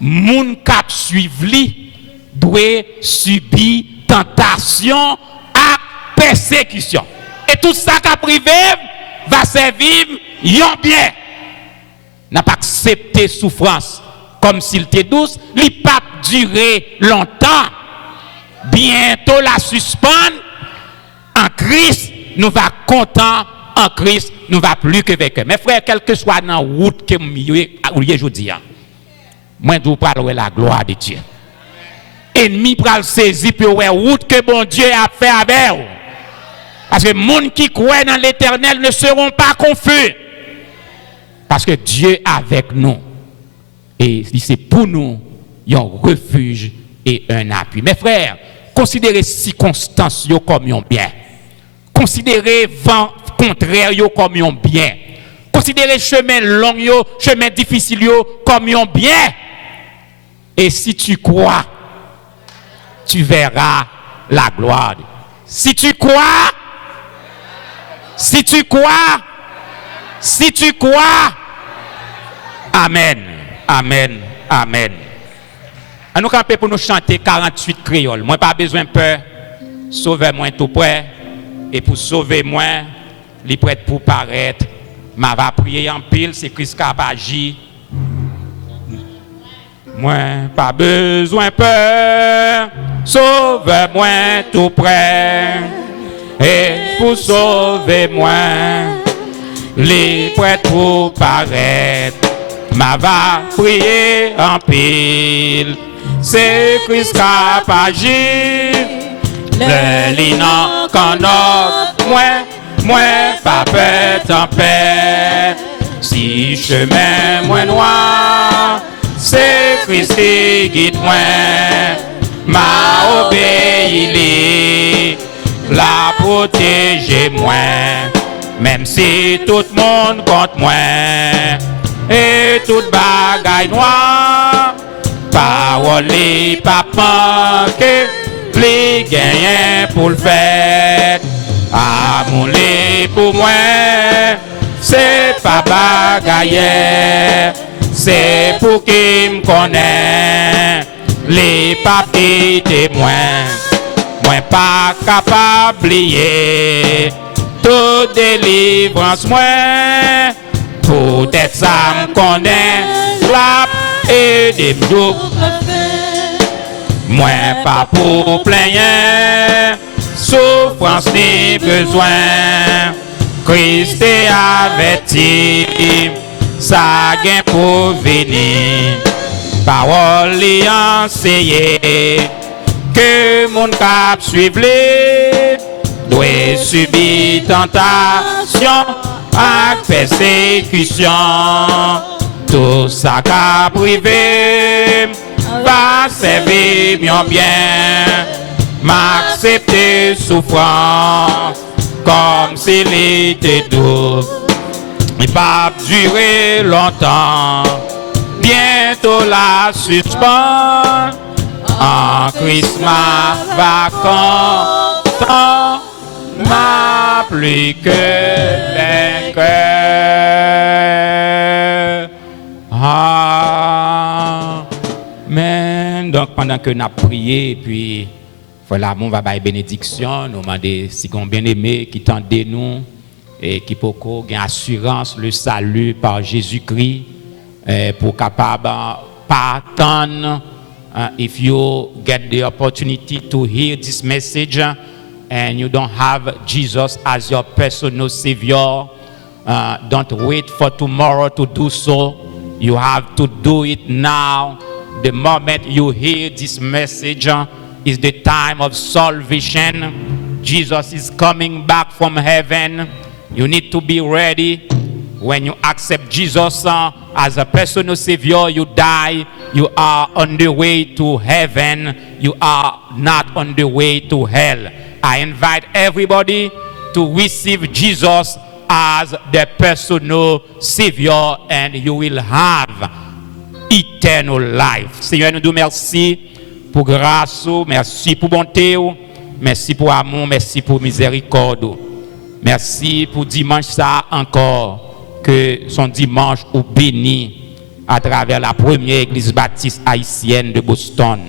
Moun k'ap suivre li doit subir tentation à persécution. Et tout ça qu'a privé va servir yon bien. N'a pas accepté souffrance comme s'il était douce, li pas durer longtemps. Bientôt la suspendre Christ, nous va content. En Christ, nous va plus que vainqueur. Mes frères, quelle que soit la route que je dis, moi, je vous parle de la gloire de Dieu. Ennemi pral saisir pour la route que bon Dieu a fait avec vous. Parce que les gens qui croient dans l'Éternel ne seront pas confus. Parce que Dieu est avec nous. Et c'est pour nous un refuge et un appui. Mes frères, considérez les circonstances comme un bien. Considérez vent contraire comme un bien. Considérez chemin long, chemin difficile comme un bien. Et si tu crois, tu verras la gloire. Si tu crois, Amen, amen, amen. À nous camper pour nous chanter 48 créoles. Moi, pas besoin de peur. Sauvez-moi tout près. Et pour sauver moi, il est prêt pour paraître. Ma va prier en pile, c'est Christ qui a agi. Moi, pas besoin de peur. Sauve-moi tout près. Et pour sauver moi, il est prêt pour paraître. Ma va prier en pile. C'est Christ qui a agi. Le linon qu'on a, moi, pas peur tempête. Si chemin moins noir, c'est Christ qui guide moi. M'a obéi, la protéger moi. Même si tout le monde contre moi, et toute bagaille noire, parole pas manquer. Les gagnants pour le faire, amour pour moi, c'est pas bagaille, c'est pour qui me connaît, les papiers témoins, moi pas capable d'oublier, toute délivrance moi, peut-être ça me connaît, la et des jours. Moi pas pour plaigner, souffrance ni besoin. Christ est averti, ça gain pour venir. Parole li enseignée, que mon cap suive les, doit subir tentation, avec persécution. Tout ça qu'a privé, va servir bien, m'accepter souffrance comme s'il était doux. Il va durer longtemps, bientôt la suspend. En Christ ma content, m'a plus que vainqueur. Amen. Donc pendant que nous avons prié, puis voilà, on va faire bénédiction, nous demander si on bien aimé, qui tendez nous et qui peut gagner assurance le salut par Jésus-Christ pour capable pas attendre. If you get the opportunity to hear this message and you don't have Jesus as your personal Savior, don't wait for tomorrow to do so. You have to do it now. The moment you hear this message is the time of salvation. Jesus is coming back from heaven. You need to be ready. When you accept Jesus as a personal Savior, you die. You are on the way to heaven. You are not on the way to hell. I invite everybody to receive Jesus as the personal Savior, and you will have eternal life. Seigneur, nous disons merci pour grâce, merci pour bonté, merci pour amour, merci pour miséricorde. Merci pour dimanche ça encore, que son dimanche ou béni à travers la première église baptiste haïtienne de Boston.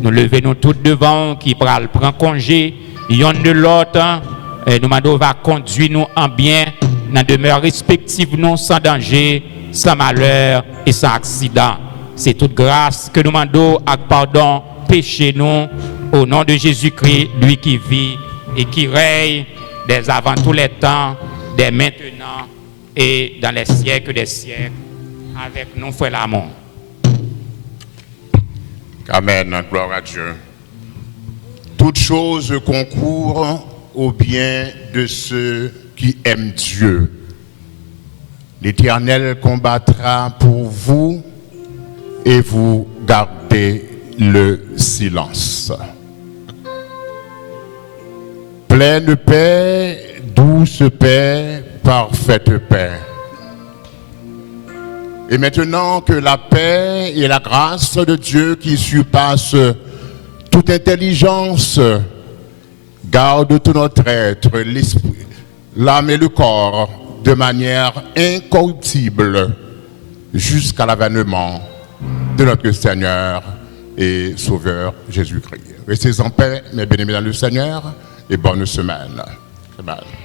Nous levons tous devant qui prend congé, y'en de l'autre, et nous demandons va conduire nous en bien dans demeure respective, non sans danger, sans malheur et sans accident. C'est toute grâce que nous demandons à pardon péché nous au nom de Jésus-Christ, lui qui vit et qui règne des avant tous les temps, des maintenant et dans les siècles des siècles. Avec nous, frère Lamont. Amen, gloire à Dieu. Toutes choses concourent au bien de ceux qui aiment Dieu. L'Éternel combattra pour vous et vous gardez le silence. Pleine paix, douce paix, parfaite paix. Et maintenant que la paix et la grâce de Dieu qui surpasse toute intelligence garde tout notre être, l'esprit, l'âme et le corps de manière incorruptible jusqu'à l'avènement de notre Seigneur et Sauveur Jésus-Christ. Restez en paix, mes bien-aimés dans le Seigneur, et bonne semaine. Amen.